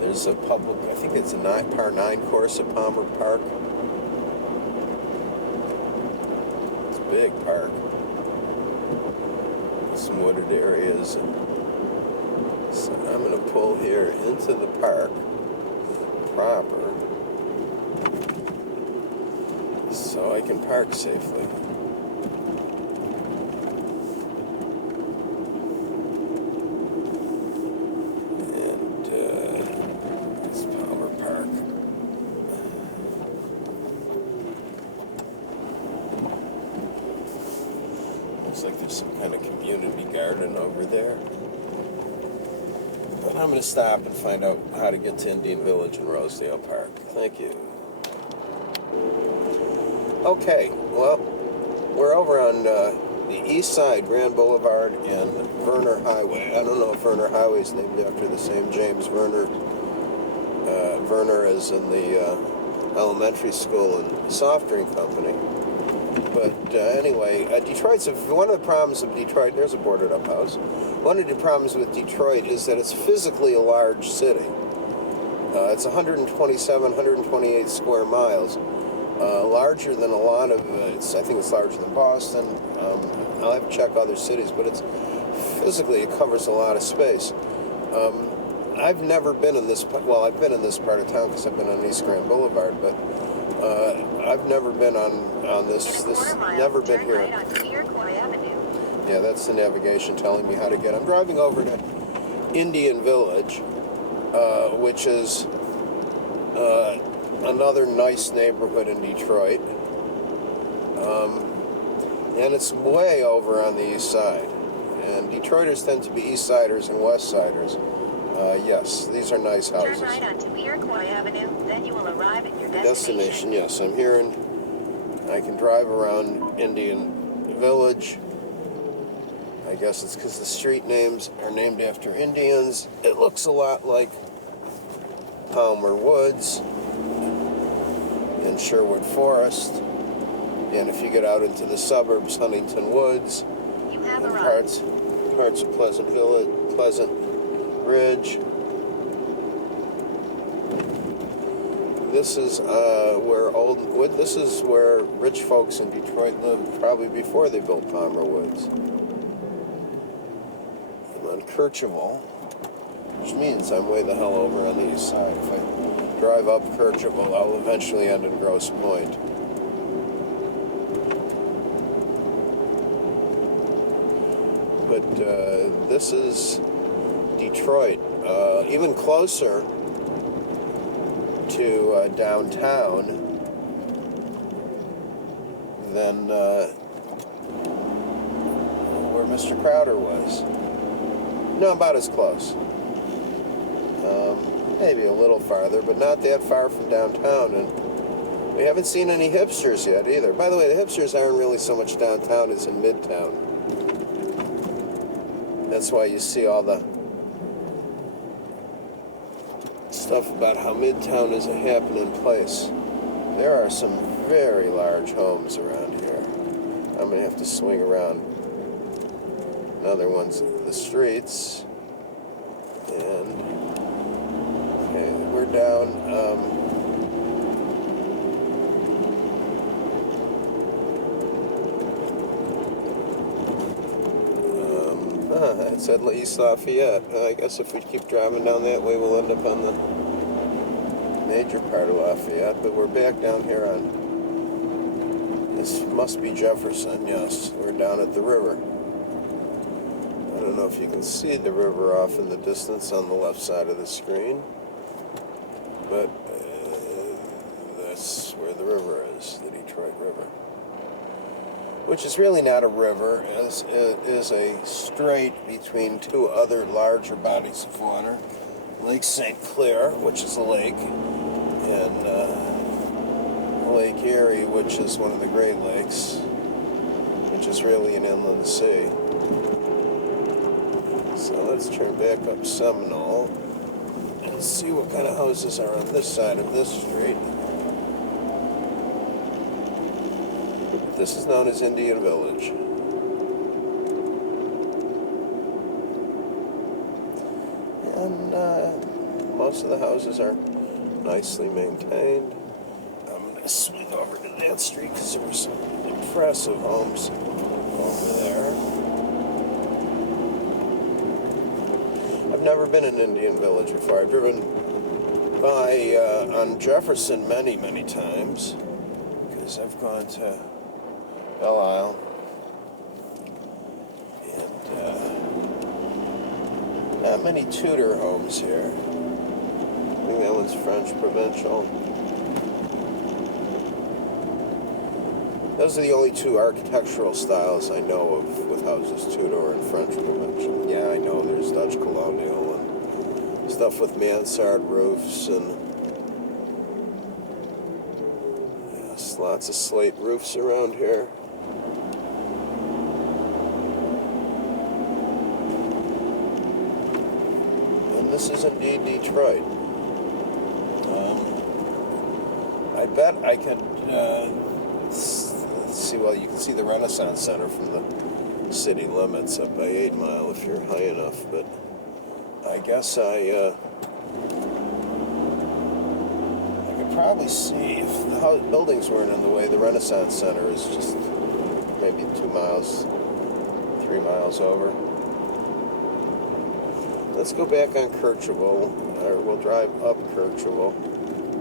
There's a public, I think it's a par 9 course at Palmer Park. Big park, some wooded areas, and so I'm going to pull here into the park proper so I can park safely. And it's Palmer Park. Looks like there's some kind of community garden over there. But I'm going to stop and find out how to get to Indian Village and Rosedale Park. Thank you. Okay, well, we're over on the east side, Grand Boulevard and Verner Highway. I don't know if Verner Highway is named after the same James Verner. Verner is in the elementary school and soft drink company. But anyway, Detroit's one of the problems of Detroit. There's a boarded up house. One of the problems with Detroit is that it's physically a large city. It's 127, 128 square miles, larger than a lot of. I think it's larger than Boston. I'll have to check other cities, but it's physically it covers a lot of space. I've never been in this. Well, I've been in this part of town because I've been on East Grand Boulevard, but. I've never been on this. Never been here. Yeah, that's the navigation telling me how to get. I'm driving over to Indian Village, which is another nice neighborhood in Detroit, and it's way over on the east side. And Detroiters tend to be East Siders and West Siders. Yes, these are nice houses. Turn right onto Iroquois Avenue, then you will arrive at your Destination, yes. I'm here and I can drive around Indian Village. I guess it's because the street names are named after Indians. It looks a lot like Palmer Woods and Sherwood Forest. And if you get out into the suburbs, Huntington Woods, you have and arrived. parts of Pleasant Village, Pleasant Ridge. This is this is where rich folks in Detroit lived probably before they built Palmer Woods. I'm on Kercheval, which means I'm way the hell over on the east side. If I drive up Kercheval, I'll eventually end in Grosse Pointe. But this is Detroit, even closer to downtown than where Mr. Crowder was. No, about as close. Maybe a little farther, but not that far from downtown. And we haven't seen any hipsters yet either. By the way, the hipsters aren't really so much downtown as in Midtown. That's why you see all the stuff about how Midtown is a happening place. There are some very large homes around here. I'm going to have to swing around another one's the streets. And down. It said East Lafayette. I guess if we keep driving down that way, we'll end up on the major part of Lafayette. But we're back down here on, this must be Jefferson, yes. We're down at the river. I don't know if you can see the river off in the distance on the left side of the screen. But that's where the river is, the Detroit River. Which is really not a river, it is a strait between two other larger bodies of water. Lake St. Clair, which is a lake, and Lake Erie, which is one of the Great Lakes, which is really an inland sea. So let's turn back up Seminole and see what kind of houses are on this side of this street. This is known as Indian Village. And most of the houses are nicely maintained. I'm going to swing over to that street because there were some impressive homes over there. I've never been in Indian Village before. I've driven by on Jefferson many, many times because I've gone to Belle Isle, and not many Tudor homes here. I think that one's French Provincial. Those are the only two architectural styles I know of with houses, Tudor and French Provincial. Yeah, I know there's Dutch Colonial and stuff with mansard roofs and yes, lots of slate roofs around here. This is indeed Detroit. I bet I could see, well, you can see the Renaissance Center from the city limits up by 8 Mile if you're high enough, but I guess I could probably see if the buildings weren't in the way. The Renaissance Center is just maybe 2 miles, 3 miles over. Let's go back on Kercheval, or we'll drive up Kercheval.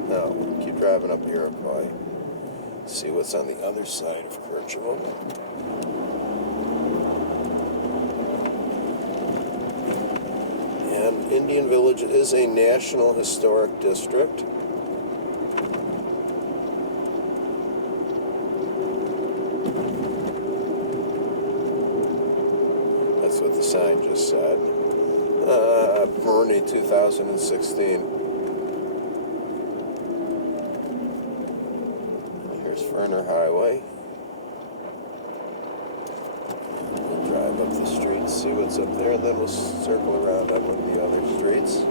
No, we'll keep driving up Iroquois. See what's on the other side of Kercheval. And Indian Village is a National Historic District. That's what the sign just said. Bernie 2016. Here's Ferner Highway. We'll drive up the street, see what's up there, and then we'll circle around on one of the other streets.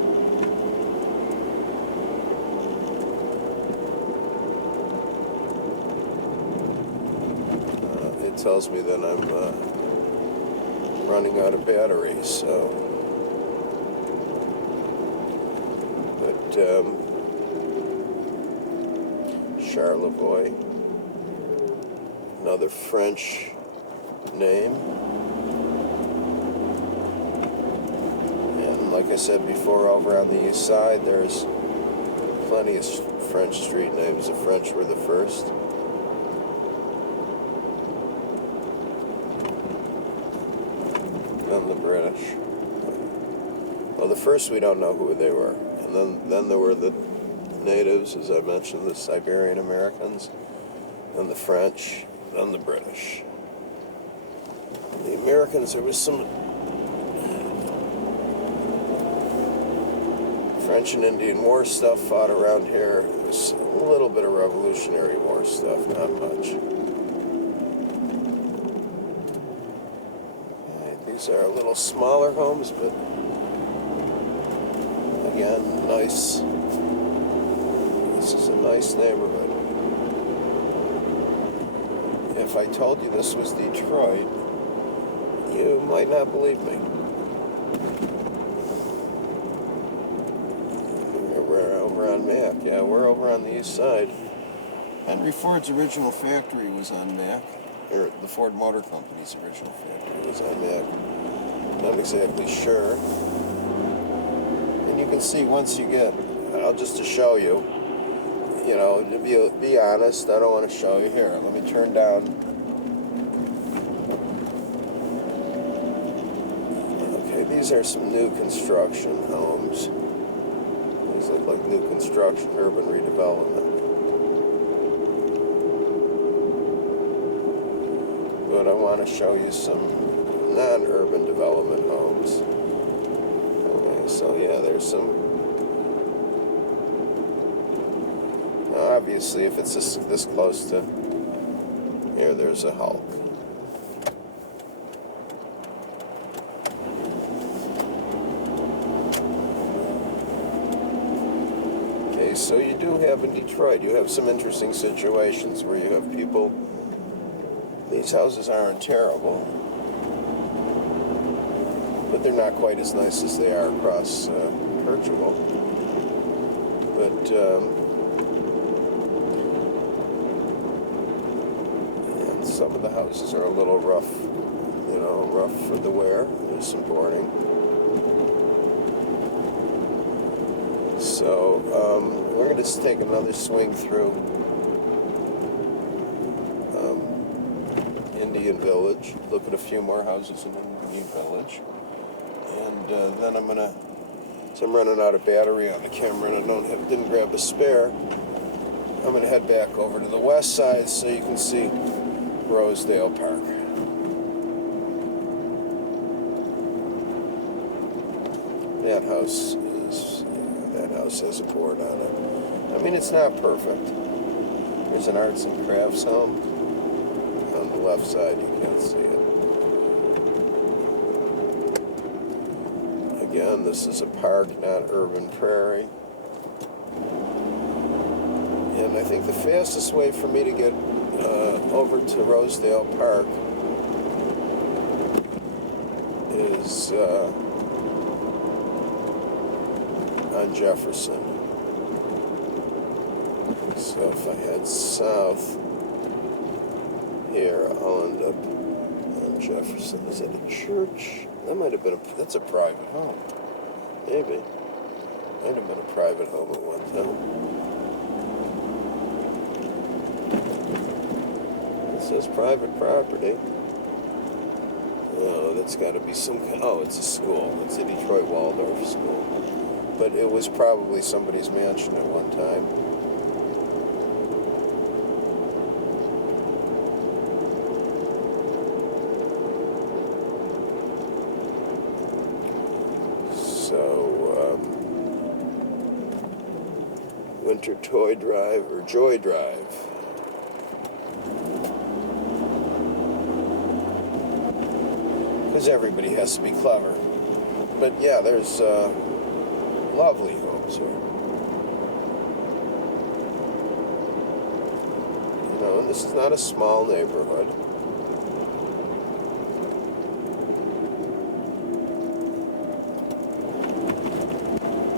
It tells me that I'm running out of battery, so... Charlevoix, another French name, and like I said before, over on the east side there's plenty of French street names. The French were the first. Then the British. Well, the first we don't know who they were. And then there were the natives, as I mentioned, the Siberian Americans, then the French, then the British. The Americans, there was some French and Indian War stuff fought around here. There was a little bit of Revolutionary War stuff, not much. These are a little smaller homes, but again, nice. This is a nice neighborhood. If I told you this was Detroit, you might not believe me. We're over on on Mac. Yeah, we're over on the east side. Henry Ford's original factory was on Mac. Or the Ford Motor Company's original factory was on Mac. Not exactly sure. And you can see once you get, just to show you, you know, to be honest, I don't want to show you here. Let me turn down. Okay, these are some new construction homes. These look like new construction, urban redevelopment. But I want to show you some non-urban development homes. Okay, so yeah, there's some. Obviously, if it's this close to here, there's a Hulk. Okay, so you do have in Detroit, you have some interesting situations where you have people. These houses aren't terrible, but they're not quite as nice as they are across Kirchwell. But and some of the houses are a little rough, you know, rough for the wear. There's some boarding. So we're going to take another swing through Indian Village, look at a few more houses in Indian Village, and then I'm gonna. So I'm running out of battery on the camera, and I didn't grab a spare. I'm gonna head back over to the west side so you can see Rosedale Park. That house has a board on it. I mean, it's not perfect. There's an arts and crafts home. On the left side, you can't see it. Again, this is a park, not urban prairie. And I think the fastest way for me to get over to Rosedale Park is on Jefferson. So if I head south here, I'll end up on Jefferson. Is that a church? That might have been that's a private home. Maybe. Might have been a private home at one time. It says private property. Oh, that's got to be some kind. Oh, it's a school. It's a Detroit Waldorf school. But it was probably somebody's mansion at one time. So, Winter Toy Drive or Joy Drive. Because everybody has to be clever. But yeah, there's lovely homes here. You know, and this is not a small neighborhood.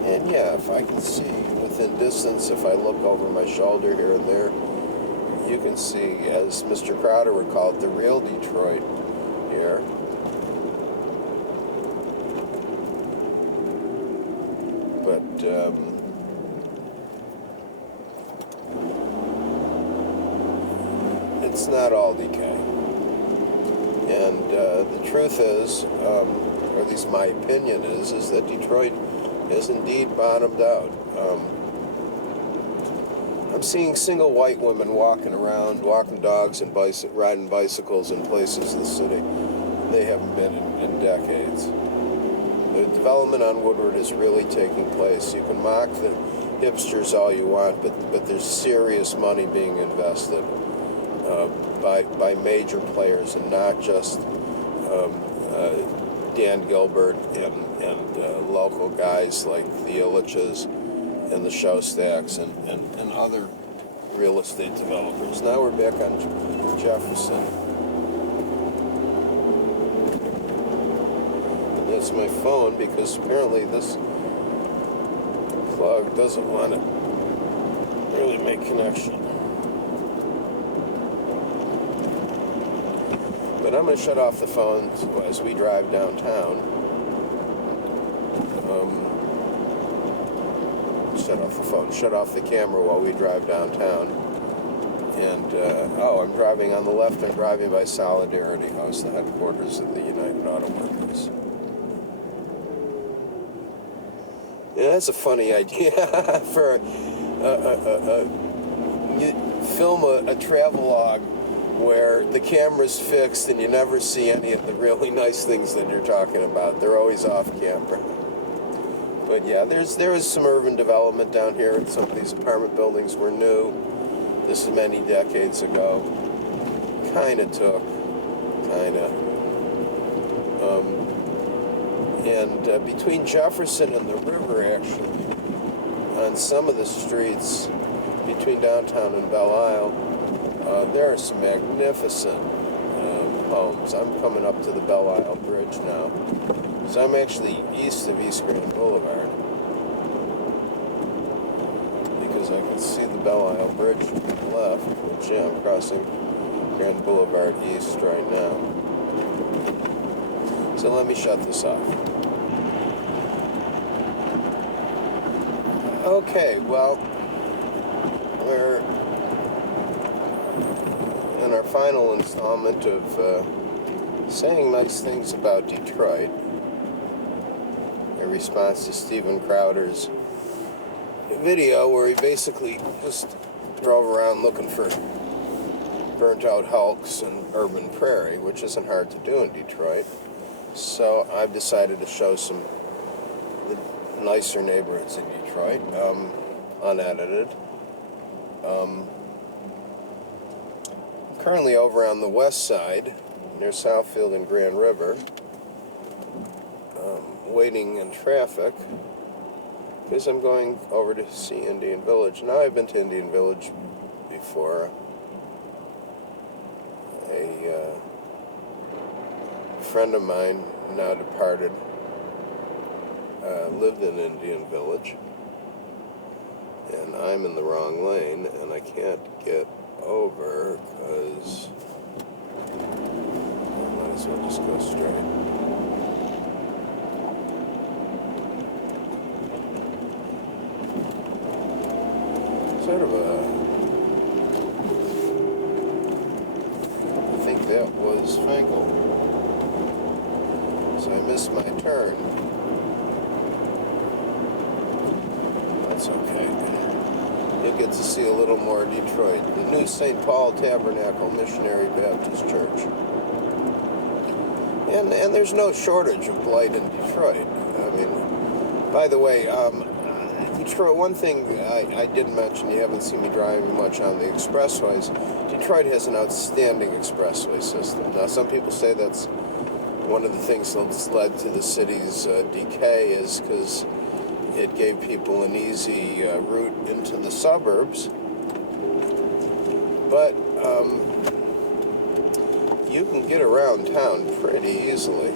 And yeah, if I can see within distance, if I look over my shoulder here and there, you can see, as Mr. Crowder would call it, the real Detroit here. But it's not all decay. And the truth is, or at least my opinion is that Detroit is indeed bottomed out. I'm seeing single white women walking around, walking dogs and riding bicycles in places in the city they haven't been in decades. The development on Woodward is really taking place. You can mock the hipsters all you want, but there's serious money being invested by major players, and not just Dan Gilbert and local guys like the Illiches and the Showstacks and other real estate developers. Now we're back on Jefferson. That's my phone, because apparently this plug doesn't want to really make connection. But I'm going to shut off the phone as we drive downtown. Shut off the camera while we drive downtown. And, I'm driving on the left. I'm driving by Solidarity House, the headquarters of the United Auto Workers. Yeah, that's a funny idea for you film a travelogue where the camera's fixed and you never see any of the really nice things that you're talking about. They're always off camera. But yeah, there is some urban development down here, and some of these apartment buildings were new. This is many decades ago. And between Jefferson and the river, actually, on some of the streets between downtown and Belle Isle, there are some magnificent homes. I'm coming up to the Belle Isle Bridge now. So I'm actually east of East Grand Boulevard, because I can see the Belle Isle Bridge to the left, which, yeah, I'm crossing Grand Boulevard East right now. So let me shut this off. Okay, well, we're in our final installment of saying nice things about Detroit, in response to Steven Crowder's video where he basically just drove around looking for burnt out hulks and urban prairie, which isn't hard to do in Detroit. So I've decided to show some of the nicer neighborhoods in Detroit, unedited. I'm currently over on the west side, near Southfield and Grand River, waiting in traffic, because I'm going over to see Indian Village. Now, I've been to Indian Village before. A friend of mine, now departed, lived in Indian Village, and I'm in the wrong lane, and I can't get over because I might as well just go straight. Sort of I think that was Fenkell. So I missed my turn. That's okay. You'll get to see a little more Detroit. The new St. Paul Tabernacle Missionary Baptist Church. And there's no shortage of blight in Detroit. I mean, by the way, Detroit, one thing I didn't mention, you haven't seen me driving much on the expressways. Detroit has an outstanding expressway system. Now, some people say that's one of the things that's led to the city's decay, is because it gave people an easy route into the suburbs. But you can get around town pretty easily.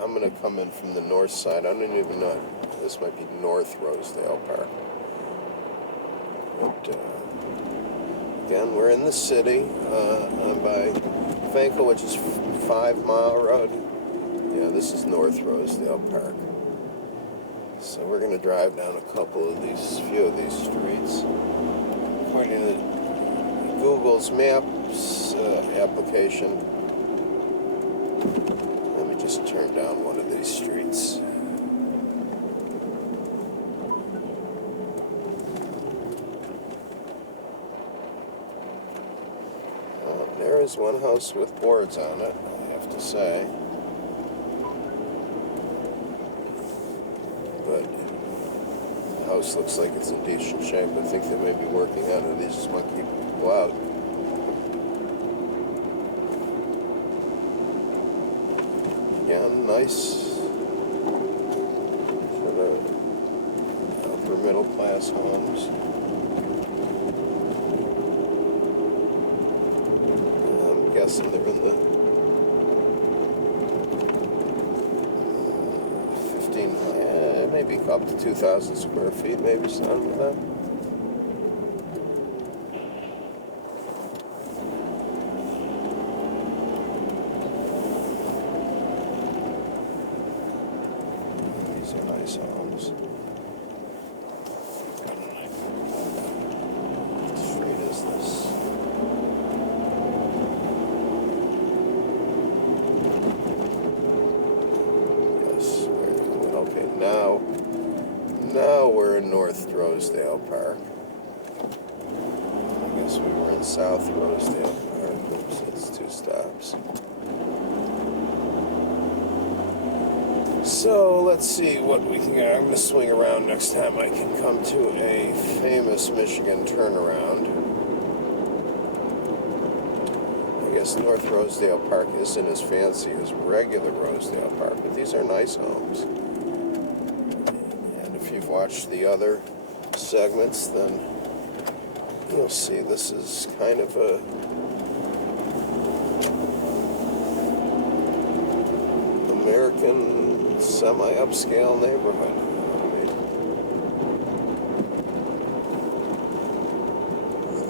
I'm going to come in from the north side. I don't even know. This might be North Rosedale Park. But, again, we're in the city. I'm by Fenkell, which is 5 Mile Road. Yeah, this is North Rosedale Park. So we're going to drive down a few of these streets. According to Google's Maps application, just turn down one of these streets. Well, there is one house with boards on it, I have to say. But the house looks like it's in decent shape. I think they may be working on it. They just want to keep people out. again, nice for the upper middle class homes. I'm guessing they're in the 15, maybe up to 2,000 square feet, maybe something like that. These are nice homes. What street is this? Okay, now we're in North Rosedale Park. I guess we were in South Rosedale Park. Oops, it's 2 stops. So let's see what we can. I'm going to swing around next time I can come to a famous Michigan turnaround. I guess North Rosedale Park isn't as fancy as regular Rosedale Park, but these are nice homes. And if you've watched the other segments, then you'll see this is kind of a American semi-upscale neighborhood.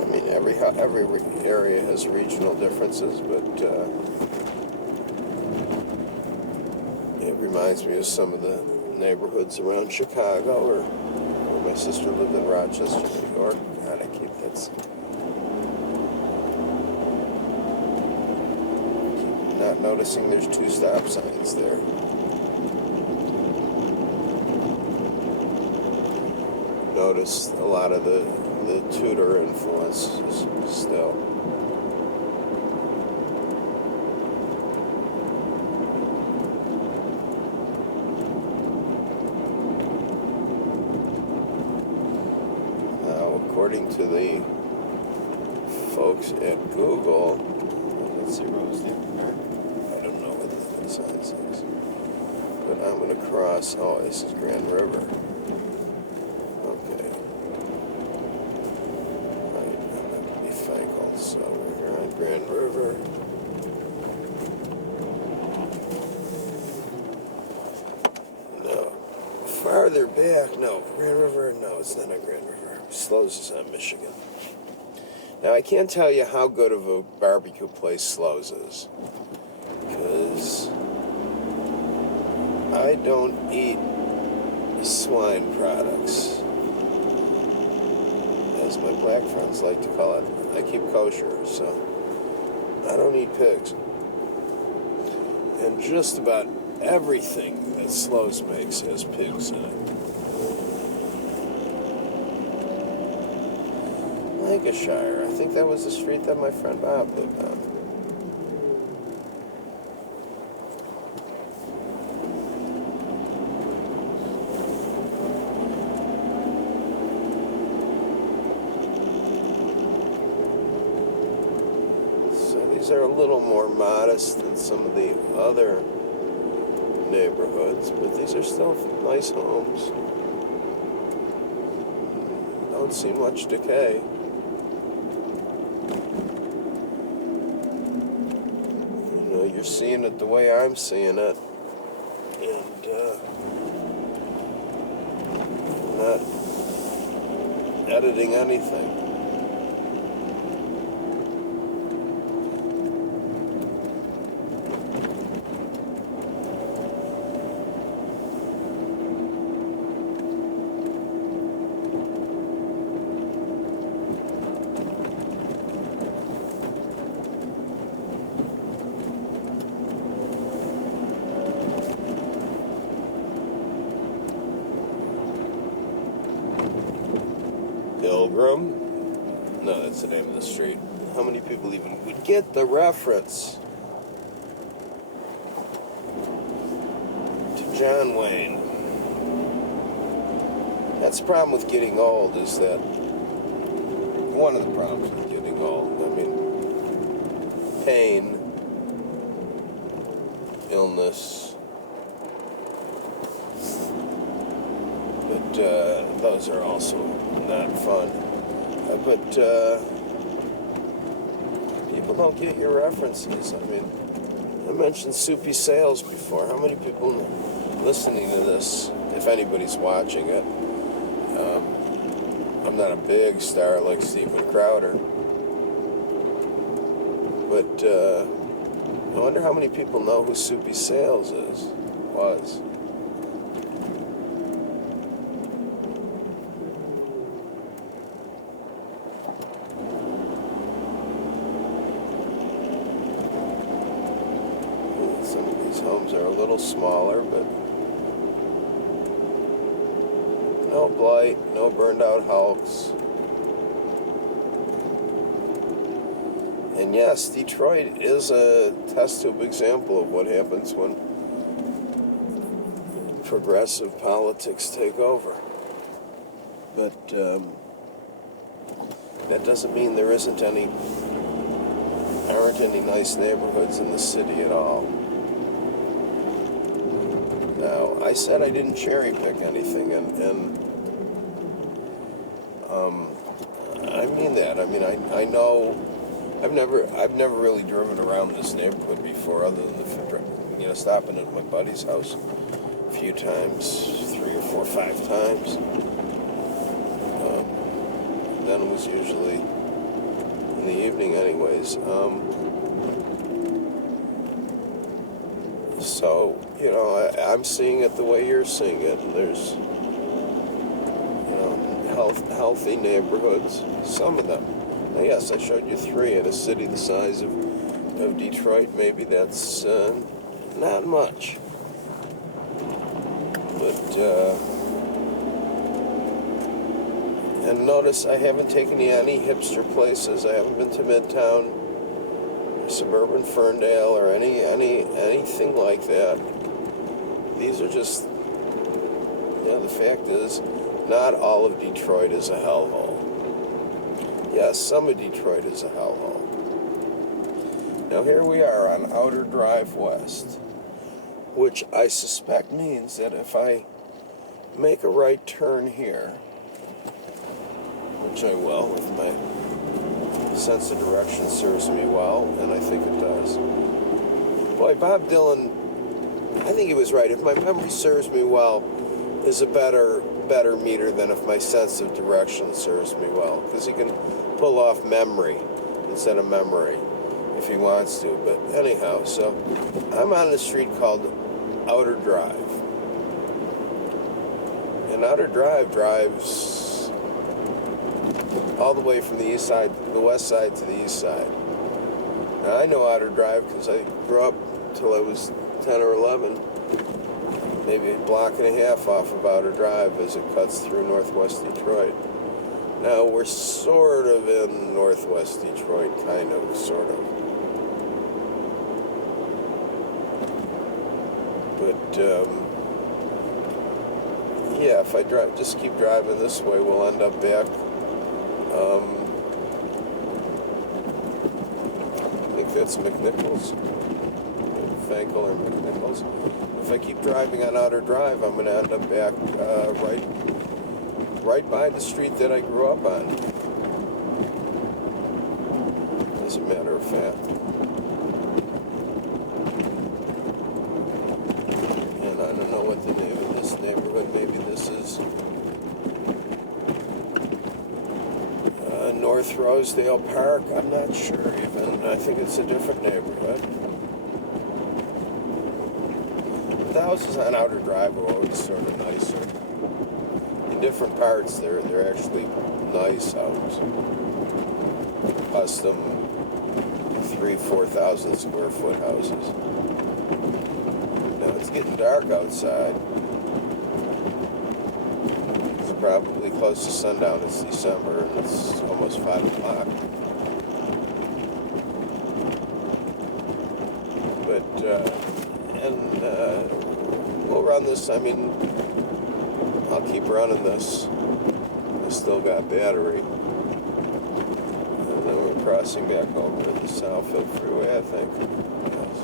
I mean, every area has regional differences, but it reminds me of some of the neighborhoods around Chicago, or where my sister lived in Rochester, New York. God, I keep not noticing there's 2 stop signs there. Notice a lot of the Tudor influence still. Now, according to the folks at Google, let's see, Rosedale Park. I don't know what the sign says, but I'm going to cross. Oh, this is Grand River. So we're on Grand River. No. Farther back, no. Grand River, no, it's not on Grand River. Slows is on Michigan. Now, I can't tell you how good of a barbecue place Slows is, because I don't eat swine products, as my black friends like to call it. I keep kosher, so I don't eat pigs. And just about everything that Slows makes has pigs in it. Lancashire, I think that was the street that my friend Bob lived on. These are a little more modest than some of the other neighborhoods, but these are still nice homes. Don't see much decay. You know, you're seeing it the way I'm seeing it, and not editing anything. Pilgrim? No, that's the name of the street. How many people even would get the reference to John Wayne? That's the problem with getting old, is that one of the problems with getting old, I mean, pain, illness, illness. But those are also not fun. But people don't get your references. I mean, I mentioned Soupy Sales before. How many people listening to this, if anybody's watching it? I'm not a big star like Steven Crowder. But I wonder how many people know who Soupy Sales was. Some of these homes are a little smaller, but no blight, no burned out hulks. And yes, Detroit is a test tube example of what happens when progressive politics take over. But that doesn't mean there aren't any nice neighborhoods in the city at all. Now, I said I didn't cherry pick anything, and I mean that. I mean, I know. I've never really driven around this neighborhood before, other than stopping at my buddy's house a few times, 3 or 4 or 5 times. Then it was usually in the evening, anyways. So I'm seeing it the way you're seeing it. There's healthy neighborhoods, some of them. Now, yes, I showed you 3 in a city the size of Detroit. Maybe that's not much. But, and notice I haven't taken you any hipster places. I haven't been to Midtown, or suburban Ferndale, or anything like that. These are just, the fact is, not all of Detroit is a hellhole. Yes, some of Detroit is a hellhole. Now here we are on Outer Drive West, which I suspect means that if I make a right turn here, which I will if my sense of direction serves me well, and I think it does. Boy, Bob Dylan, I think he was right. If my memory serves me well, is a better meter than if my sense of direction serves me well, because he can pull off memory instead of memory if he wants to. But anyhow, so I'm on a street called Outer Drive, and Outer Drive drives all the way from the west side to the east side. Now I know Outer Drive because I grew up till I was 10 or 11, maybe a block and a half off of Outer Drive as it cuts through northwest Detroit. Now we're sort of in northwest Detroit, kind of, sort of. But yeah, if I just keep driving this way, we'll end up back. I think that's McNichols, Fankel or McNichols. If I keep driving on Outer Drive, I'm going to end up back right by the street that I grew up on, as a matter of fact. And I don't know what the name of this neighborhood, maybe this is North Rosedale Park, I'm not sure even. I think it's a different neighborhood. The houses on Outer Drive are always sort of nicer. In different parts, they're actually nice houses. Custom 3,000-4,000 square foot houses. Now it's getting dark outside. It's probably close to sundown. It's December and it's almost 5 o'clock. But we'll run this. I mean, I'll keep running this. I still got battery. And then we're crossing back over to the Southfield Freeway, I think. Yes.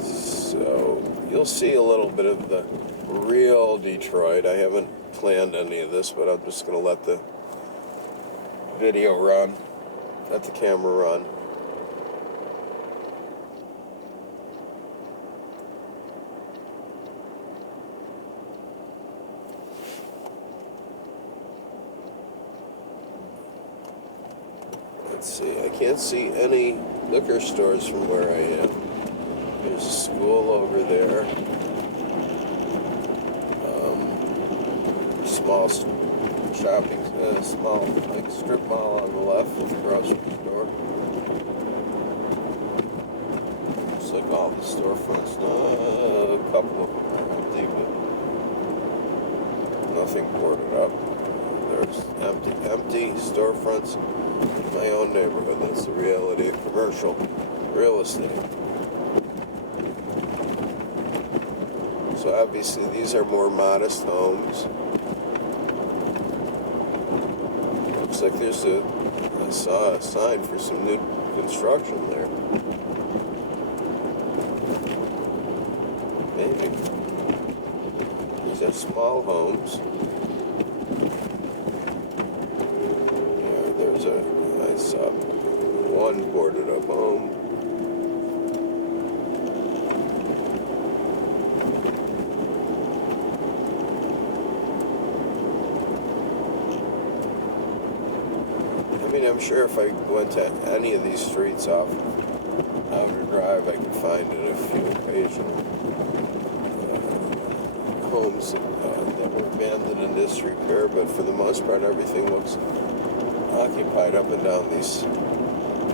So you'll see a little bit of the real Detroit. I haven't planned any of this, but I'm just going to let the video run, let the camera run. Let's see, I can't see any liquor stores from where I am. There's a school over there. Small shopping, small like strip mall on the left with a grocery store. Looks like all the storefronts, a couple of them are empty, but nothing boarded up. There's empty storefronts in my own neighborhood. That's the reality of commercial real estate. So obviously these are more modest homes. Looks like I saw a sign for some new construction there. Maybe. These are small homes. I saw one boarded up home. I mean, I'm sure if I went to any of these streets off Outer Drive, I could find it a few occasional homes that were abandoned in disrepair, but for the most part, everything looks occupied up and down these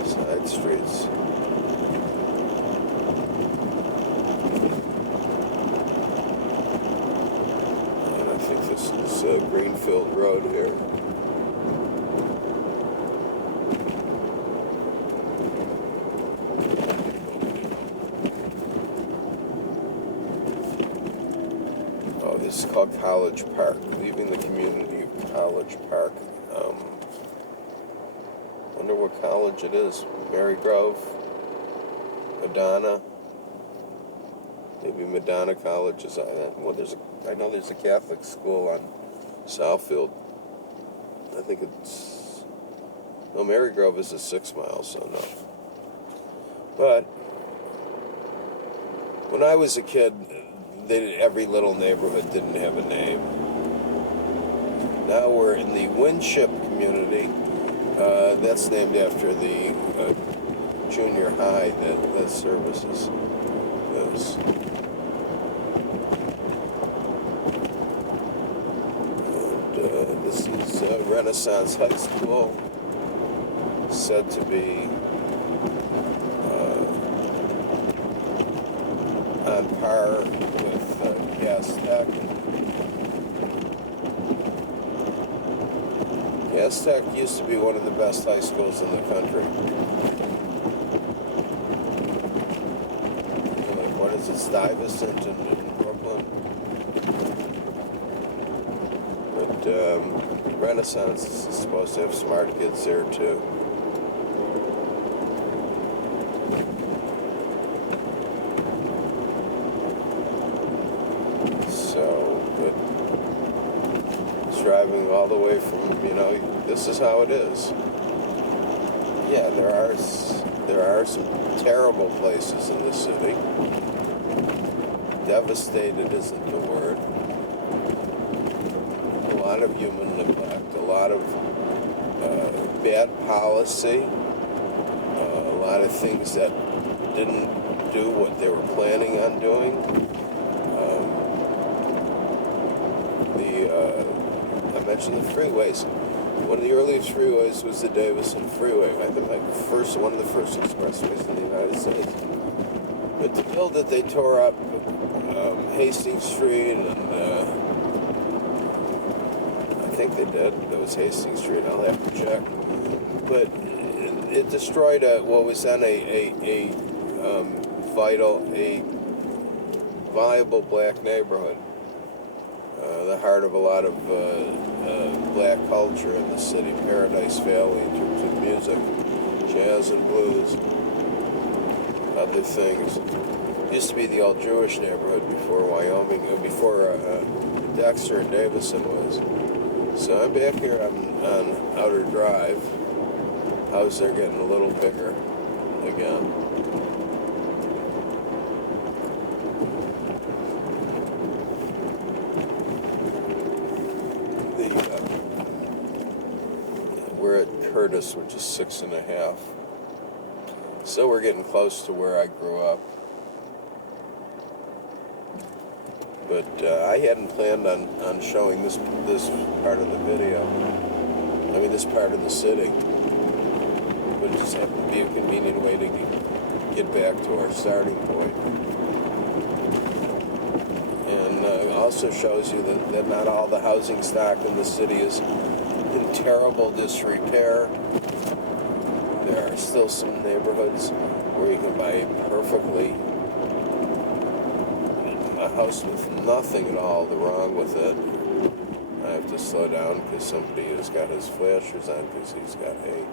side streets. And I think this is Greenfield Road here. Oh, this is called College Park, leaving the community of College Park. Wonder what college it is. Marygrove, Madonna. Maybe Madonna College is on that. Well, I know there's a Catholic school on Southfield. I think it's. No, Marygrove is a 6 mile, so no. But when I was a kid, every little neighborhood didn't have a name. Now we're in the Winship community. That's named after the junior high that services this. And this is Renaissance High School, said to be on par with Gas Tech. Gas Tech used to be one of the best high schools in the country. What is it, Stuyvesant in Brooklyn? But Renaissance is supposed to have smart kids there too. Driving all the way from, this is how it is. Yeah, there are some terrible places in the city. Devastated isn't the word. A lot of human neglect, a lot of bad policy, a lot of things that didn't do what they were planning on doing. I mentioned the freeways. One of the earliest freeways was the Davison Freeway. I think one of the first expressways in the United States. But to build it, they tore up Hastings Street, and I think they did. It was Hastings Street. I'll have to check. But it destroyed what was then a viable black neighborhood. The heart of a lot of black culture in the city, Paradise Valley, in terms of music. Jazz and blues. Other things. Used to be the old Jewish neighborhood before Wyoming, before Dexter and Davison was. So I'm back here on Outer Drive. Houses are getting a little bigger again. We're at Curtis, which is 6.5. So we're getting close to where I grew up. But I hadn't planned on showing this part of the video. I mean, this part of the city. But it just happened to be a convenient way to get back to our starting point. And it also shows you that not all the housing stock in the city is in terrible disrepair. There are still some neighborhoods where you can buy a house with nothing at all wrong with it. I have to slow down because somebody has got his flashers on because he's got a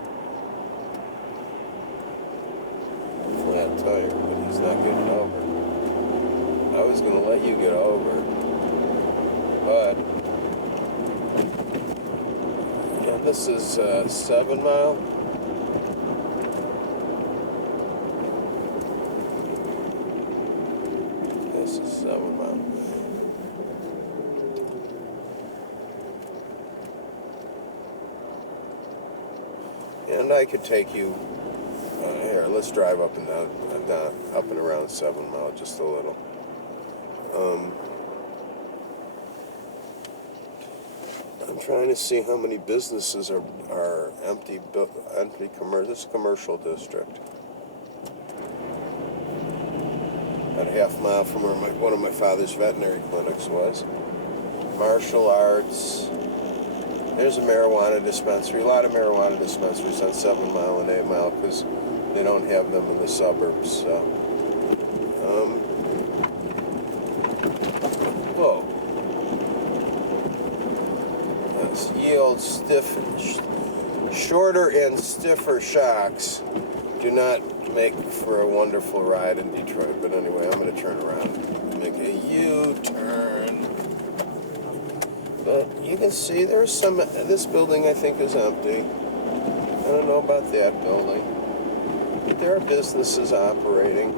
flat tire, but he's not getting over. I was going to let you get over, but yeah, this is 7 Mile. This is 7 Mile. And I could take you here. Let's drive up and down, up and around 7 Mile just a little. I'm trying to see how many businesses are empty commercial. This commercial district. About a half mile from where one of my father's veterinary clinics was. Martial arts. There's a marijuana dispensary. A lot of marijuana dispensaries on 7 Mile and 8 Mile because they don't have them in the suburbs. So, whoa. Yes, yield shorter and stiffer shocks do not make for a wonderful ride in Detroit. But anyway, I'm going to turn around and make a U-turn. But you can see there's this building I think is empty. I don't know about that building. But there are businesses operating.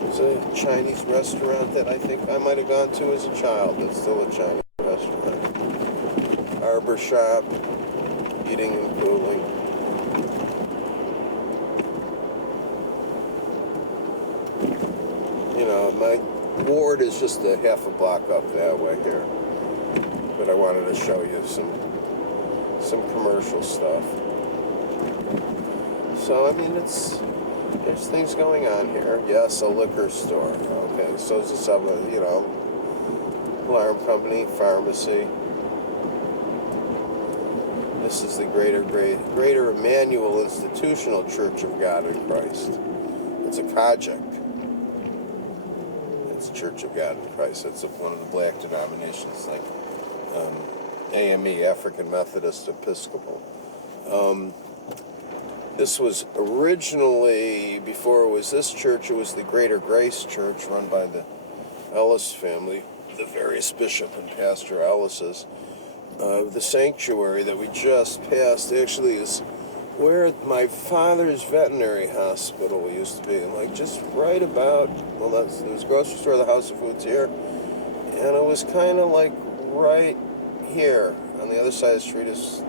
There's a Chinese restaurant that I think I might have gone to as a child. That's still a Chinese restaurant. Barber shop, heating and cooling. You know, my ward is just a half a block up that way here. But I wanted to show you some commercial stuff. So, I mean, there's things going on here. Yes, a liquor store. Okay, so it's a alarm company, pharmacy. This is the Greater Emmanuel Institutional Church of God in Christ. It's a project. It's Church of God in Christ. It's one of the black denominations, like AME, African Methodist Episcopal. This was originally, before it was this church, it was the Greater Grace Church run by the Ellis family, the various Bishop and Pastor Ellises. The sanctuary that we just passed actually is where my father's veterinary hospital used to be. And like just right about, well, there was a grocery store, the House of Foods here, and it was kind of like right here on the other side of the street is